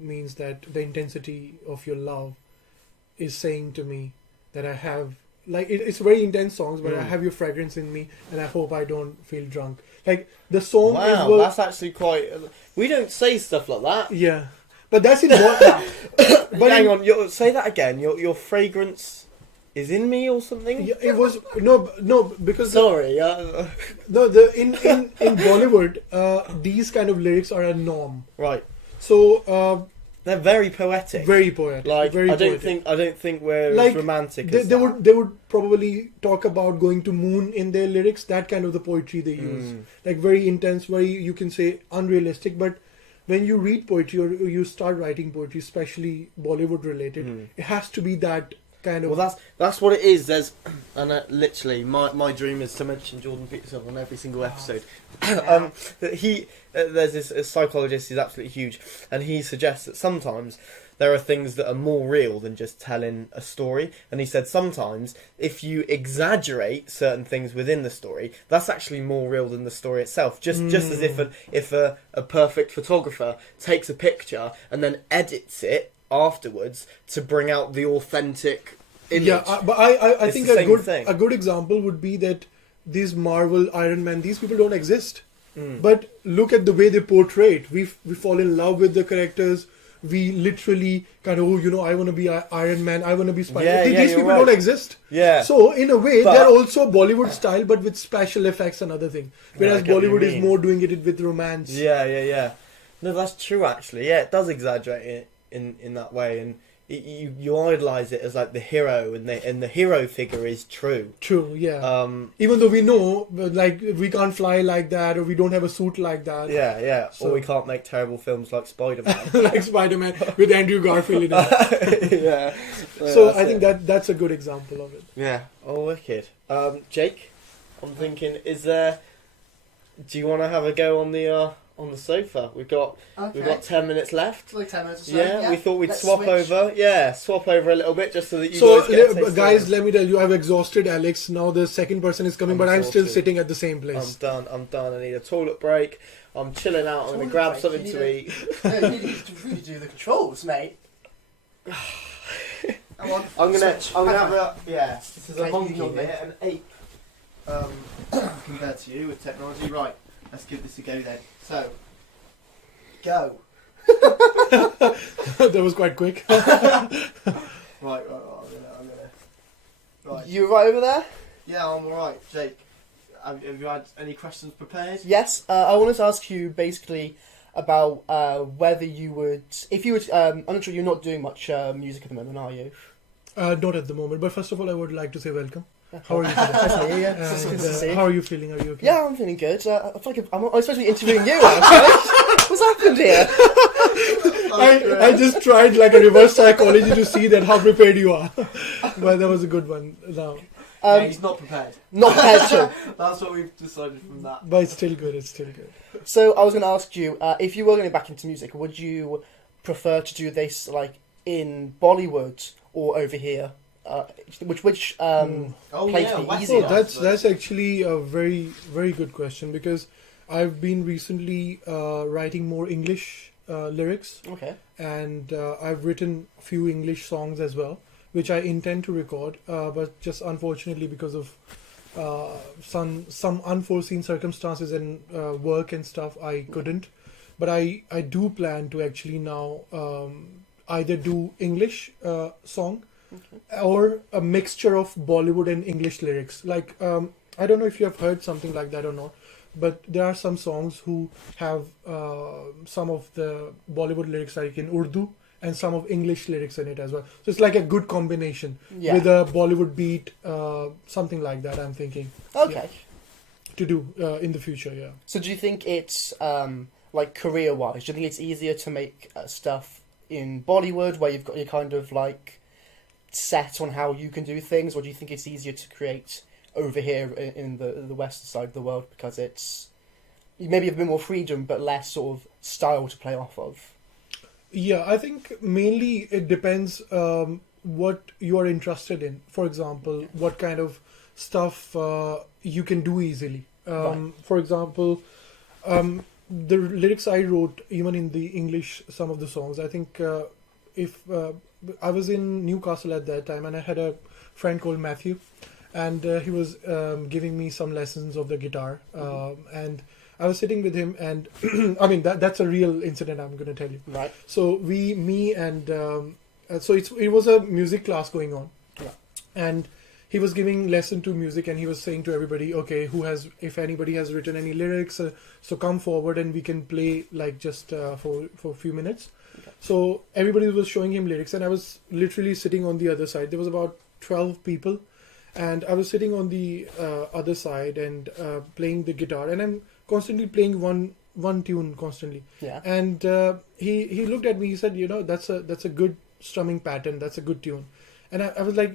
means that the intensity of your love is saying to me that I have, like, it's very intense songs, but I have your fragrance in me, and I hope I don't feel drunk. Like the song. Wow, that's actually quite. We don't say stuff like that. Yeah, but that's in what. But hang on, say that again. Your fragrance is in me or something. Yeah, it was no because sorry. In Bollywood, these kind of lyrics are a norm. Right. So. They're very poetic. Very poetic. Like I don't think we're as romantic as that. They would probably talk about going to moon in their lyrics. That kind of the poetry they use, like very intense, very, you can say, unrealistic. But when you read poetry or you start writing poetry, especially Bollywood related, it has to be that kind of. Well, that's what it is. There's, and literally, my dream is to mention Jordan Peterson on every single episode. There's this a psychologist. He's absolutely huge, and he suggests that sometimes there are things that are more real than just telling a story. And he said sometimes if you exaggerate certain things within the story, that's actually more real than the story itself. Just as if a perfect photographer takes a picture and then edits it afterwards to bring out the authentic image. Yeah, but I It's think the same thing. a good example would be that these Marvel, Iron Man, these people don't exist. But look at the way they portray it. We fall in love with the characters. We literally kind of, I want to be Iron Man, I want to be Spider-Man. These people don't exist. Yeah. So, in a way, they're also Bollywood style, but with special effects and other things. Whereas I get what you Bollywood is mean. more doing it with romance. Yeah. No, that's true, actually. Yeah, it does exaggerate it in that way. And you idolise it as like the hero, and the hero figure is true. True, yeah. Even though we know, like, we can't fly like that, or we don't have a suit like that. Yeah. So- Or we can't make terrible films like Spider-Man. Like Spider-Man with Andrew Garfield in it. Yeah. So That's I think it. that's a good example of it. Yeah. Oh, wicked. Jake, I'm thinking, do you want to have a go on the sofa? We've got 10 minutes left. Like 10 minutes or so. Yeah, we thought we'd Let's swap switch. over. Yeah, swap over a little bit just so that you So, guys get a taste guys, of it. let me tell you, I've exhausted Alex. Now the second person is coming, I'm but I'm still exhausted. sitting at the same place. I'm done. I need a toilet break. I'm chilling out. I'm going to Toilet grab break, something you to need eat. No, you need to really do the controls, mate. Come on. I'm gonna switch. have a This is a Okay, monkey you got here, an ape. Compared to you with technology, right? Let's give this a go then. So, Go. That was quite quick. right. I'm gonna. Right. You right over there? Yeah, I'm alright. Jake, have you had any questions prepared? Yes. I wanted to ask you basically about whether you would, if you would, I'm not sure you're not doing much music at the moment, are you? Not at the moment, but first of all, I would like to say welcome. How are you today? Yeah. And, Good to see you. how are you feeling? Are you okay? Yeah, I'm feeling good. I feel like I'm supposed to be interviewing you. Actually. What's happened here? I just tried like a reverse psychology to see that how prepared you are. But that was a good one. Now, He's not prepared. Not prepared to. That's what we've decided from that. but it's still good. It's still good. So I was going to ask you, if you were going back into music, would you prefer to do this like in Bollywood or over here? Which place for West easier? Oh, that's actually a very, very good question, because I've been recently writing more English lyrics, Okay. and I've written a few English songs as well, which I intend to record, but just unfortunately because of some unforeseen circumstances and work and stuff, I couldn't. But I do plan to actually now either do English song or a mixture of Bollywood and English lyrics. Like, I don't know if you have heard something like that or not, but there are some songs who have some of the Bollywood lyrics like in Urdu and some of English lyrics in it as well. So it's like a good combination Yeah. with a Bollywood beat, something like that I'm thinking Okay. to do in the future, yeah. So do you think it's like career-wise? Do you think it's easier to make stuff in Bollywood where you're kind of like set on how you can do things, or do you think it's easier to create over here in the western side of the world because it's maybe a bit more freedom but less sort of style to play off of? Yeah, I think mainly it depends what you are interested in. For example, what kind of stuff you can do easily. Right. For example, the lyrics I wrote, even in the English, some of the songs, I think if I was in Newcastle at that time, and I had a friend called Matthew, and he was giving me some lessons of the guitar, and I was sitting with him, and I mean that's a real incident I'm going to tell you. Right. So so it was a music class going on, Yeah. and he was giving lesson to music, and he was saying to everybody, okay, if anybody has written any lyrics, so come forward and we can play like just for a few minutes. Okay. So everybody was showing him lyrics, and I was literally sitting on the other side. There was about 12 people, and I was sitting on the other side and playing the guitar, and I'm constantly playing one tune constantly. Yeah. And he looked at me. He said, that's a good strumming pattern. That's a good tune. And I was like,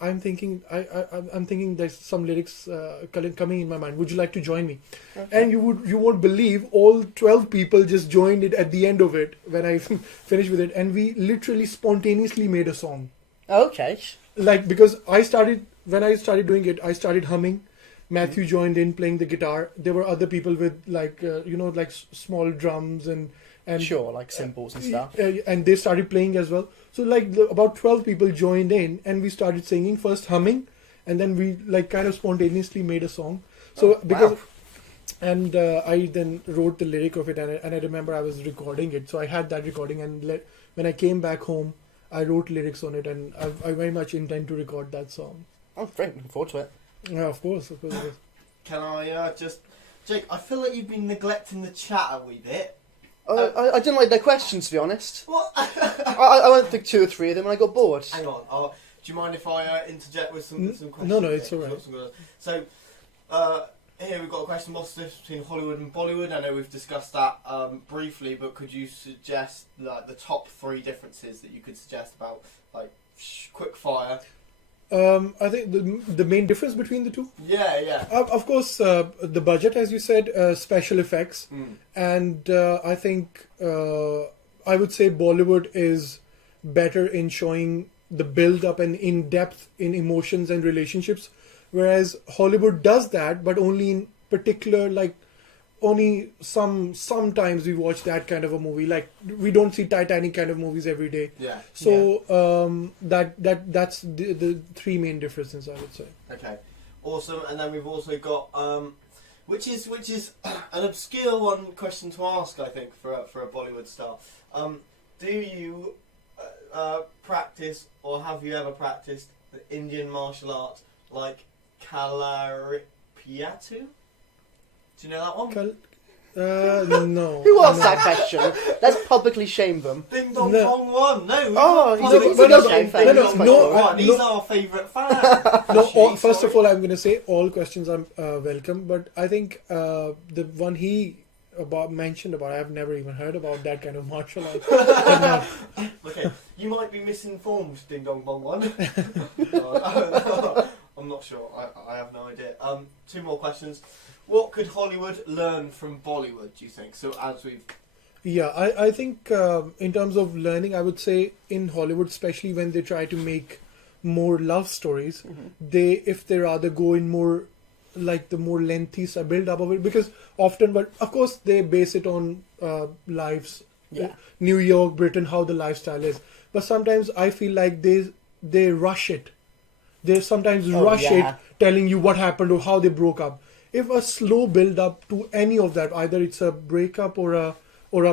I'm thinking, I'm thinking there's some lyrics coming in my mind. Would you like to join me? Okay. And you won't believe all 12 people just joined it at the end of it when I finished with it, and we literally spontaneously made a song. Okay. Like, because when I started doing it, I started humming. Matthew joined in playing the guitar. There were other people with like small drums and Sure, like cymbals and stuff. and they started playing as well. So like about 12 people joined in, and we started singing, first humming, and then we like kind of spontaneously made a song. So Wow. and I then wrote the lyric of it, and I remember I was recording it. So I had that recording, and when I came back home, I wrote lyrics on it, and I very much intend to record that song. I'm very looking forward to it. Yeah, of course. It is. Can I Jake? I feel like you've been neglecting the chat a wee bit. I didn't like their questions, to be honest. What? I went through 2 or 3 of them and I got bored. Hang on. Do you mind if I interject with some questions? No, it's all right. So, here we've got a question: what's the difference between Hollywood and Bollywood? I know we've discussed that briefly, but could you suggest like the top 3 differences that you could suggest about like quick fire? I think the main difference between the two. Yeah. Of course, the budget, as you said, special effects, and I think I would say Bollywood is better in showing the build-up and in-depth in emotions and relationships, whereas Hollywood does that, but only in particular, like only sometimes we watch that kind of a movie. Like we don't see Titanic kind of movies every day. Yeah. So that's the 3 main differences, I would say. Okay, awesome. And then we've also got which is an obscure question to ask, I think, for a Bollywood star. Do you practice, or have you ever practiced the Indian martial art like Kalaripayattu? Do you know that one? No. Who asked that question? Let's publicly shame them. Ding dong No. bong one. No. Oh, He's our favourite fan. First of all, I'm going to say all questions are welcome, but I think the one he mentioned about, I've never even heard about that kind of martial art. Okay, you might be misinformed, Ding Dong Bong One. I'm not sure. I have no idea. 2 more questions. What could Hollywood learn from Bollywood, do you think? So as we've... Yeah, I think in terms of learning, I would say in Hollywood, especially when they try to make more love stories, if they rather go in more like the more lengthy build up of it, because often, but of course they base it on lives, New York, Britain, how the lifestyle is. But sometimes I feel like they rush it. They sometimes rush it, telling you what happened or how they broke up. If a slow build up to any of that, either it's a breakup or a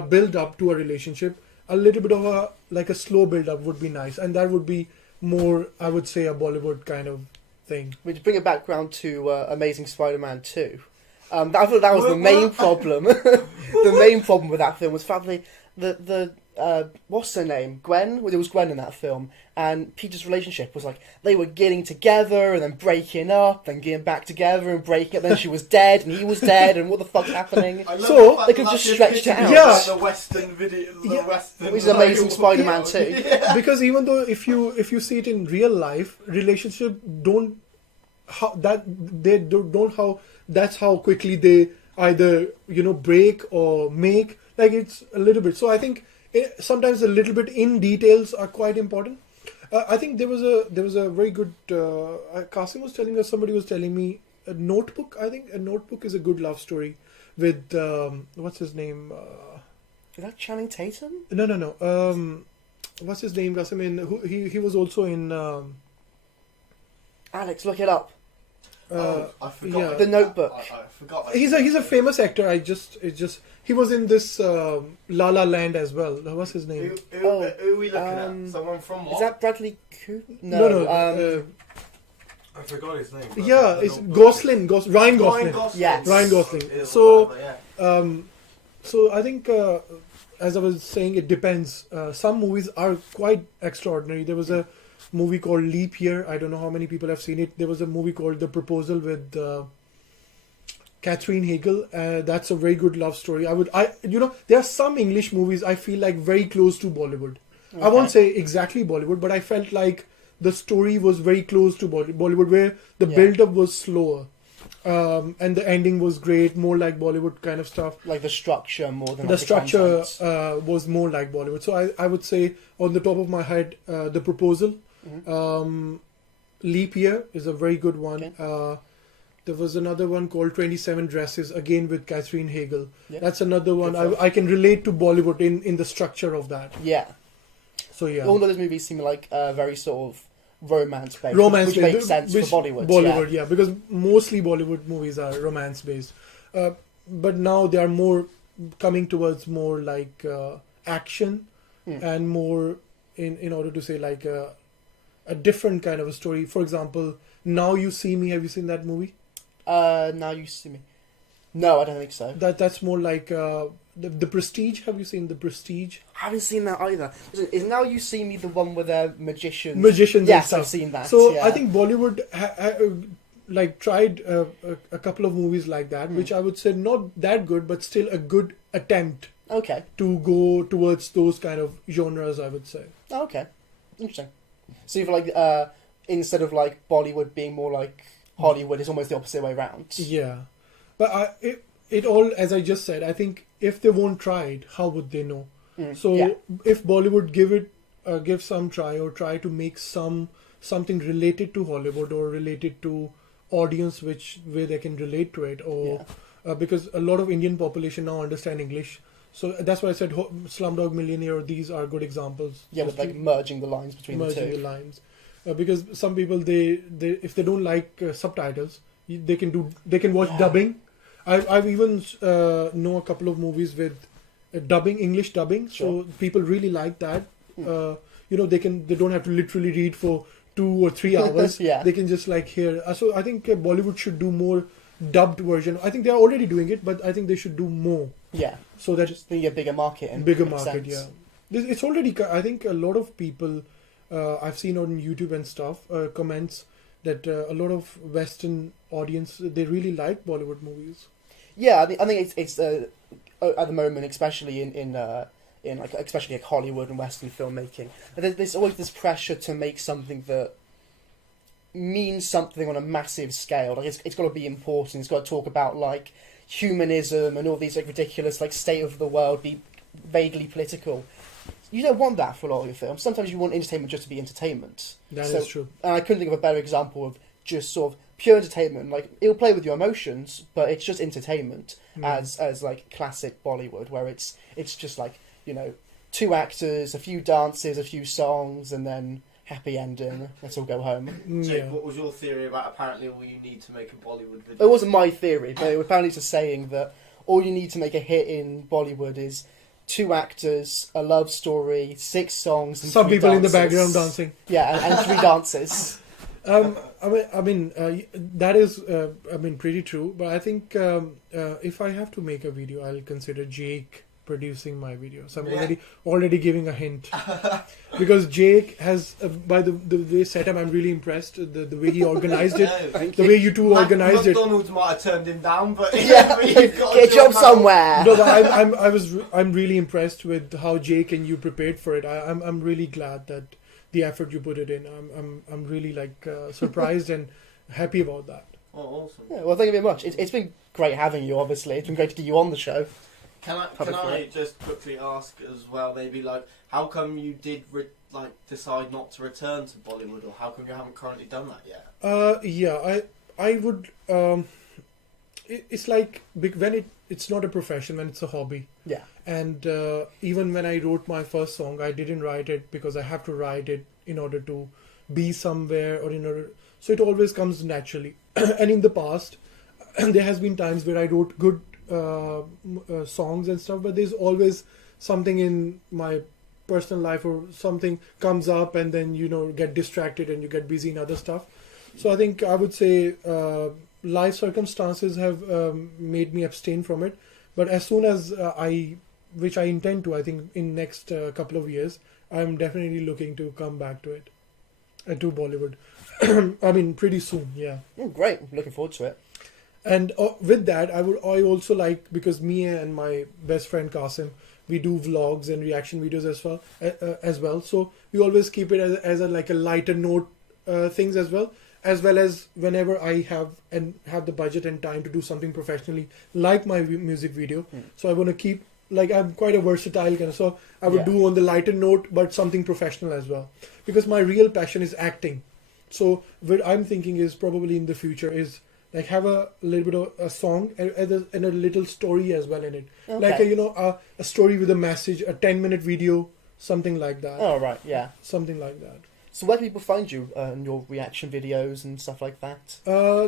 build up to a relationship, a little bit of a slow build up would be nice, and that would be more, I would say, a Bollywood kind of thing. We bring it back round to Amazing Spider-Man 2. I thought that was the main problem. The main problem with that film was probably the what's her name? Gwen? Well, it was Gwen in that film. And Peter's relationship was like, they were getting together and then breaking up, then getting back together and breaking up, then she was dead and he was dead, and what the fuck's happening? So, they could just stretch it out. Yeah. The Western video, Western... It was Amazing Spider-Man 2. Yeah. Because even though if you see it in real life, relationship that's how quickly they either break or make, like it's a little bit. So I think sometimes a little bit in details are quite important. I think there was a very good Qasim was telling us, somebody was telling me, a Notebook. I think a Notebook is a good love story with what's his name? Is that Channing Tatum? No. What's his name, Qasim? He was also in. Alex, look it up. I forgot. Yeah. The Notebook. I forgot. He's a famous actor. He was in this La La Land as well. What's his name? Who are we looking at? Someone from what? Is that Bradley Cooper? No. I forgot his name. Yeah, it's Gosling. Ryan Gosling. Yes. Ryan Gosling. So, So I think, as I was saying, it depends. Some movies are quite extraordinary. There was a movie called Leap Year. I don't know how many people have seen it. There was a movie called The Proposal with Catherine Hagel. That's a very good love story. There are some English movies I feel like very close to Bollywood. Okay. I won't say exactly Bollywood, but I felt like the story was very close to Bollywood, where the Yeah. build-up was slower, and the ending was great, more like Bollywood kind of stuff. Like the structure more than The like, structure content. was more like Bollywood. So I would say, on the top of my head, The Proposal, Mhm. Leap Year is a very good one. Okay. There was another one called 27 Dresses, again with Catherine Hagel. Yeah. That's another one. Good I can relate to Bollywood in the structure of that. Yeah. So yeah. All of those movies seem like very sort of romance based, Romance which based, makes sense which- for Bollywood. Bollywood, yeah, because mostly Bollywood movies are romance based, but now they are more coming towards more like action Hmm. and more in order to say like a different kind of a story. For example, Now You See Me. Have you seen that movie? Now You See Me. No, I don't think so. That's more like the Prestige. Have you seen The Prestige? I haven't seen that either. Is Now You See Me the one with the magicians? Magicians and Yes, stuff. I've seen that. So yeah. I think Bollywood like tried a couple of movies like that, which I would say not that good, but still a good attempt Okay. to go towards those kind of genres, I would say. Oh, okay. Interesting. So you've like instead of like Bollywood being more like Hollywood, it's almost the opposite way around. Yeah, but it all, as I just said, I think if they won't try it, how would they know? So yeah. if Bollywood give some try, or try to make something related to Hollywood or related to audience where they can relate to it, or because a lot of Indian population now understand English, so that's why I said Slumdog Millionaire. These are good examples. Yeah, with like merging the lines between the merging two. the lines, because some people they if they don't like subtitles, they can watch dubbing. I've even know a couple of movies with dubbing, English dubbing, Sure. so people really like that. They don't have to literally read for 2 or 3 hours. Yeah. They can just like hear. So I think Bollywood should do more dubbed version. I think they're already doing it, but I think they should do more. Yeah. So that Just be a bigger market. And bigger makes market, sense. yeah. It's already. I think a lot of people I've seen on YouTube and stuff comments that a lot of Western audience, they really like Bollywood movies. Yeah, I think it's at the moment, especially in like especially like Hollywood and Western filmmaking, there's always this pressure to make something that means something on a massive scale. Like it's got to be important. It's got to talk about like humanism and all these like ridiculous like state of the world, be vaguely political. You don't want that for a lot of your films. Sometimes you want entertainment just to be entertainment. That is true. And I couldn't think of a better example of just sort of pure entertainment. Like it'll play with your emotions, but it's just entertainment as like classic Bollywood, where it's just like, 2 actors, a few dances, a few songs, and then happy ending. Let's all go home. Jake, what was your theory about apparently all you need to make a Bollywood video? It wasn't my theory, but it was apparently just saying that all you need to make a hit in Bollywood is 2 actors, a love story, 6 songs, and Some 3 people in the dances. background dancing. Yeah, and 3 dances. I mean, that is, pretty true. But I think if I have to make a video, I'll consider Jake producing my video. So I'm already giving a hint, because Jake has, by the way set up, I'm really impressed. The way he organized it, the way you two organized it. McDonald's might have turned him down, but Yeah, but you've got get a job now. somewhere. No, but I'm really impressed with how Jake and you prepared for it. I'm really glad that the effort you put it in. I'm really like surprised and happy about that. Oh, awesome. Yeah, well, thank you very much. It's been great having you, obviously. It's been great to get you on the show. Can I just quickly ask as well, maybe like, how come you did decide not to return to Bollywood, or how come you haven't currently done that yet? I would. It's like when it's not a profession, when it's a hobby. Yeah. And even when I wrote my first song, I didn't write it because I have to write it in order to be somewhere, or in order. So it always comes naturally. And in the past, there has been times where I wrote good songs and stuff, but there's always something in my personal life, or something comes up, and then get distracted and you get busy in other stuff. So I think I would say life circumstances have made me abstain from it. But as soon as which I intend to, I think in next couple of years, I'm definitely looking to come back to it, to Bollywood. I mean, pretty soon, yeah. Oh, great. Looking forward to it. And with that, I also like, because me and my best friend Qasim, we do vlogs and reaction videos as well. So we always keep it as a like a lighter note things as well as whenever I have the budget and time to do something professionally, like my music video. So I want to keep, like, I'm quite a versatile kind of, so I would do on the lighter note, but something professional as well, because my real passion is acting. So what I'm thinking is probably in the future is like have a little bit of a song and a little story as well in it, like a story with a message, a 10-minute video, something like that. Oh right, yeah, something like that. So where can people find you and your reaction videos and stuff like that?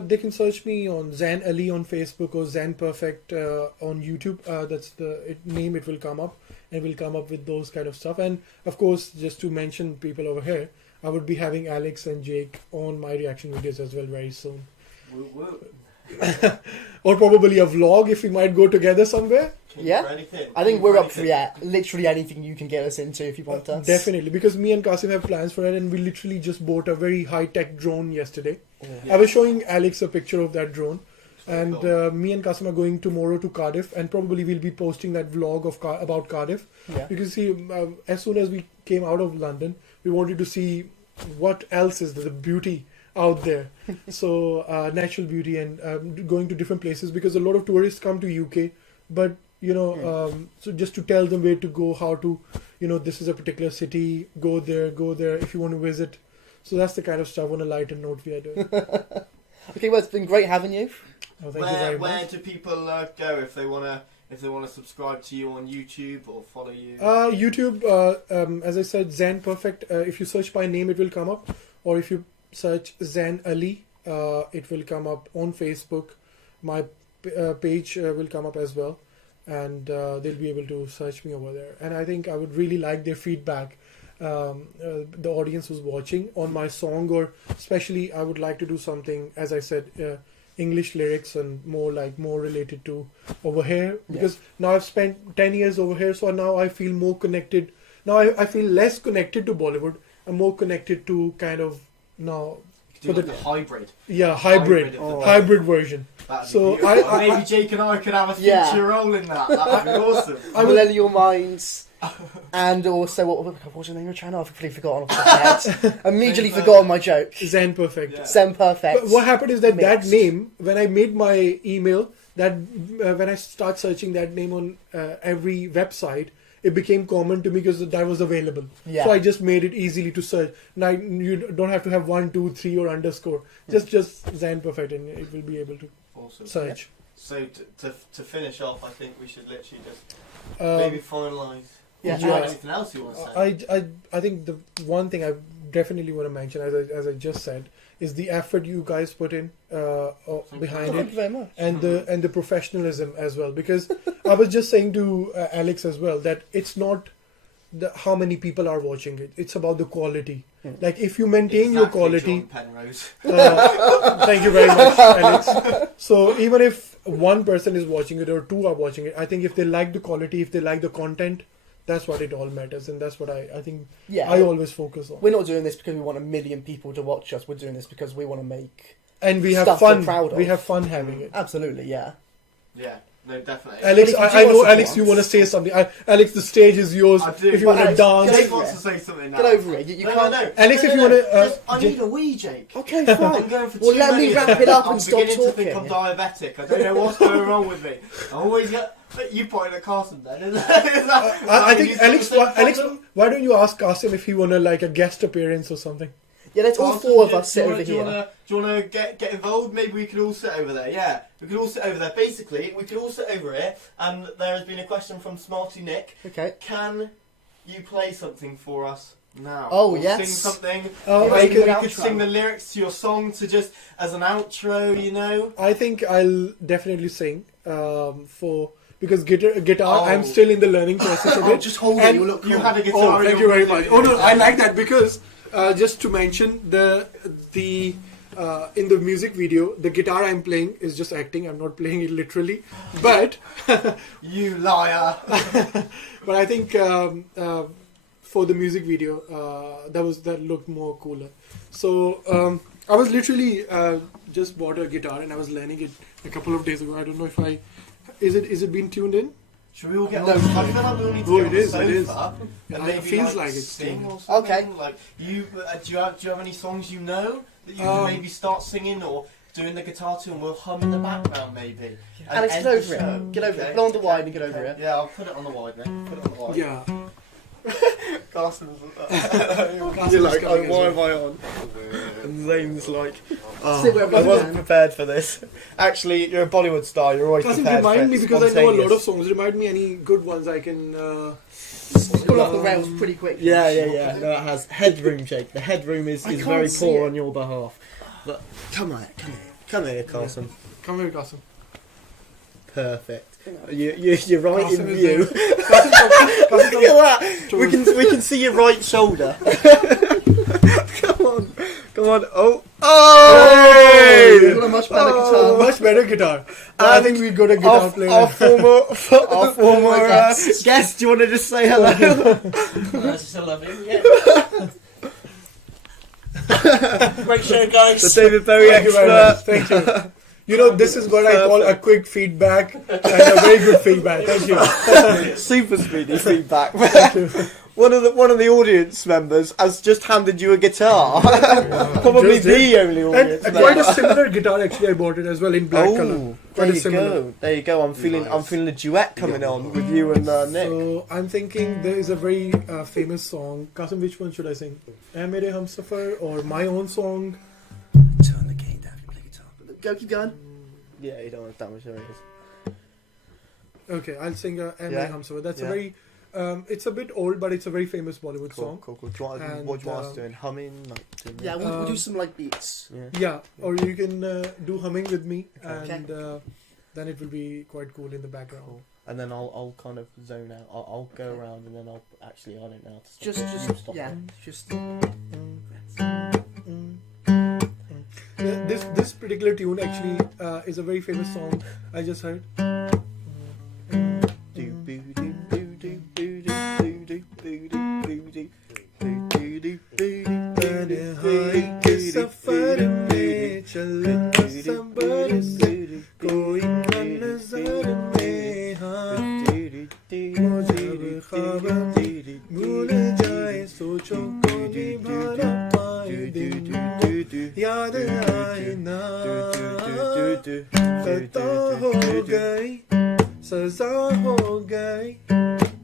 They can search me on Zain Ali on Facebook or zainperfect on YouTube. That's the name. It will come up, and will come up with those kind of stuff. And of course, just to mention people over here, I would be having Alex and Jake on my reaction videos as well very soon. Woo woo. Or probably a vlog if we might go together somewhere. I think we're up for literally anything you can get us into if you want us. Definitely, because me and Qasim have plans for it, and we literally just bought a very high-tech drone yesterday. I was showing Alex a picture of that drone, and me and Qasim are going tomorrow to Cardiff, and probably we'll be posting that vlog about Cardiff. Because see, as soon as we came out of London, we wanted to see what else is the beauty out there. So natural beauty and going to different places, because a lot of tourists come to UK, but so just to tell them where to go, how to, this is a particular city, go there if you want to visit. So that's the kind of stuff on a lighter note we are doing. Okay, well, it's been great having you. Oh, thank you very much. Where do people go if they wanna subscribe to you on YouTube or follow you? YouTube, as I said, Zain Perfect. If you search my name, it will come up, or if you search Zain Ali, it will come up on Facebook. My page will come up as well, and they'll be able to search me over there. And I think I would really like their feedback, the audience who's watching, on my song, or especially I would like to do something, as I said, English lyrics and more related to over here, because now I've spent 10 years over here, so now I feel more connected. Now I feel less connected to Bollywood. I'm more connected to kind of now for the hybrid. Yeah, hybrid version. So maybe Jake and I could have a feature role in that. That'd be awesome. Millennial Minds. And also, what was the name of your channel? I've completely forgotten off the top of my head. Immediately forgotten my joke. Zain Perfect. Yeah. Zain Perfect. But what happened is that name, when I made my email, when I start searching that name on every website, it became common to me because that was available. Yeah. So I just made it easily to search. Now you don't have to have 1, 2, 3 or underscore. Just Zain Perfect, and it will be able to search. Yeah. So to finish off, I think we should literally just maybe finalise. Anything else you want to say? I think the one thing I definitely want to mention, as I just said, is the effort you guys put in behind it. Thank you very much. And the professionalism as well. Because I was just saying to Alex as well that it's not how many people are watching it. It's about the quality. Like if you maintain your quality. John Penrose. Thank you very much, Alex. So even if one person is watching it or 2 are watching it, I think if they like the quality, if they like the content, that's what it all matters, and that's what I think I always focus on. We're not doing this because we want 1 million people to watch us. We're doing this because we want to make and we have fun. We have fun having it. Absolutely, yeah. Yeah, no, definitely. Alex, I know, Alex, you want to say something. Alex, the stage is yours. If you want to dance, Jake wants to say something now. Get over it. You can't. No. Alex, if you want to, I need a wee, Jake. Okay, fine. I'm going for well, let me wrap it up and stop talking. I'm beginning to think I'm diabetic. I don't know what's going wrong with me. I always get. You pointed at Carson then, I think Alex, why don't you ask Qasim if he want to like a guest appearance or something? Yeah, let's all 4 of us sit over here. Do you want to get involved? Maybe we could all sit over there. Yeah, we could all sit over there. Basically, we could all sit over here. And there has been a question from Smarty Nick. Okay. Can you play something for us now? Oh, or yes. Sing something. We could sing the lyrics to your song to just as an outro. I think I'll definitely sing because guitar. I'm still in the learning process of it. Just hold it. You had a guitar. Oh, thank you very much. Oh no, I like that because just to mention the in the music video, the guitar I'm playing is just acting. I'm not playing it literally, but you liar. But I think for the music video, that looked more cooler. So I was literally just bought a guitar and I was learning it a couple of days ago. I don't know if is it been tuned in? Should we all get No, on? I feel like we all need to Oh, get it on is, the it is. sofa and It maybe feels like it's sing too. or something. Okay. Like you, do you have any songs you know that you can Um, maybe start singing or doing the guitar to, and we'll hum in the background maybe. And Alex, end get the over show. it. Get over Okay. it. Put on the wine and get over it. Yeah, I'll put it on the wide, mate. Put it on the wide. Yeah. Carson's Carson's you're like, coming as why well. am I on? And Zane's like, Sit wherever I you wasn't can. prepared for this. Actually, you're a Bollywood star. You're always Doesn't prepared for remind it. me because I know a lot of Spontaneous. songs. Remind me any good ones I can. Pull off the rails pretty quick. Yeah. No, it has headroom, Jake. The headroom is can't very see poor it. on your behalf. But come here, Carson. Come here, Qasim. Perfect. You're right Carson in is view. there. Qasim, Look at that. We can see your right shoulder. Come on. Oh. You've got a much better guitar. Much better guitar. I think we got a guitar player. Our former guest. guest. Do you want to just say hello? Still love you. Yeah. Great show, guys. The David Bowie Thank you very much. expert. Thank you. You know, this is what I call a quick feedback and a very good feedback. Thank you. Super speedy feedback. One of the audience members has just handed you a guitar. Probably Just did. the only audience And member. quite a similar guitar. Actually, I bought it as well in black color. Oh, Quite there a you similar. go. There you go. I'm feeling a duet coming on with you and Nick. So I'm thinking there is a very famous song. Qasim, which one should I sing? "Ae Mere Humsafar" or my own song? Turn the key down. Play guitar. Go, keep going. Yeah, you don't want to damage your ears. Okay, I'll sing "Ae Mere Yeah. Humsafar." That's Yeah. a very. It's a bit old, but it's a very famous Bollywood song. Cool. Do you want, And, what do you want us doing? Humming? Like, doing Yeah, we'll do some like beats. Yeah. Yeah, or you can do humming with me, Okay. and then it will be quite cool in the background. Cool. And then I'll kind of zone out. I'll go around and then I'll actually I don't know how to stop. Just, You stop yeah, it. just. Yeah, this particular tune actually is a very famous song I just heard. तन्हाई के सफर में चलता सबर से कोई नजर में हाँ मुझे ख्वाब भूल जाए सोचो को निभाना पाए दिन याद आए ना खता हो गई सजा हो गई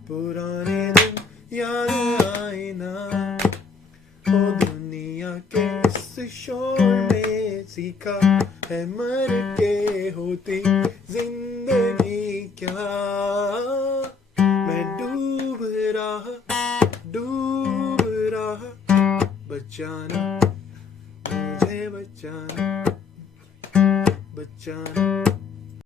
पुराने दिन याद आए ना हो दुनिया के इस शोर में सीखा है मर के होती जिंदगी क्या मैं डूब रहा बचाना मुझे बचाना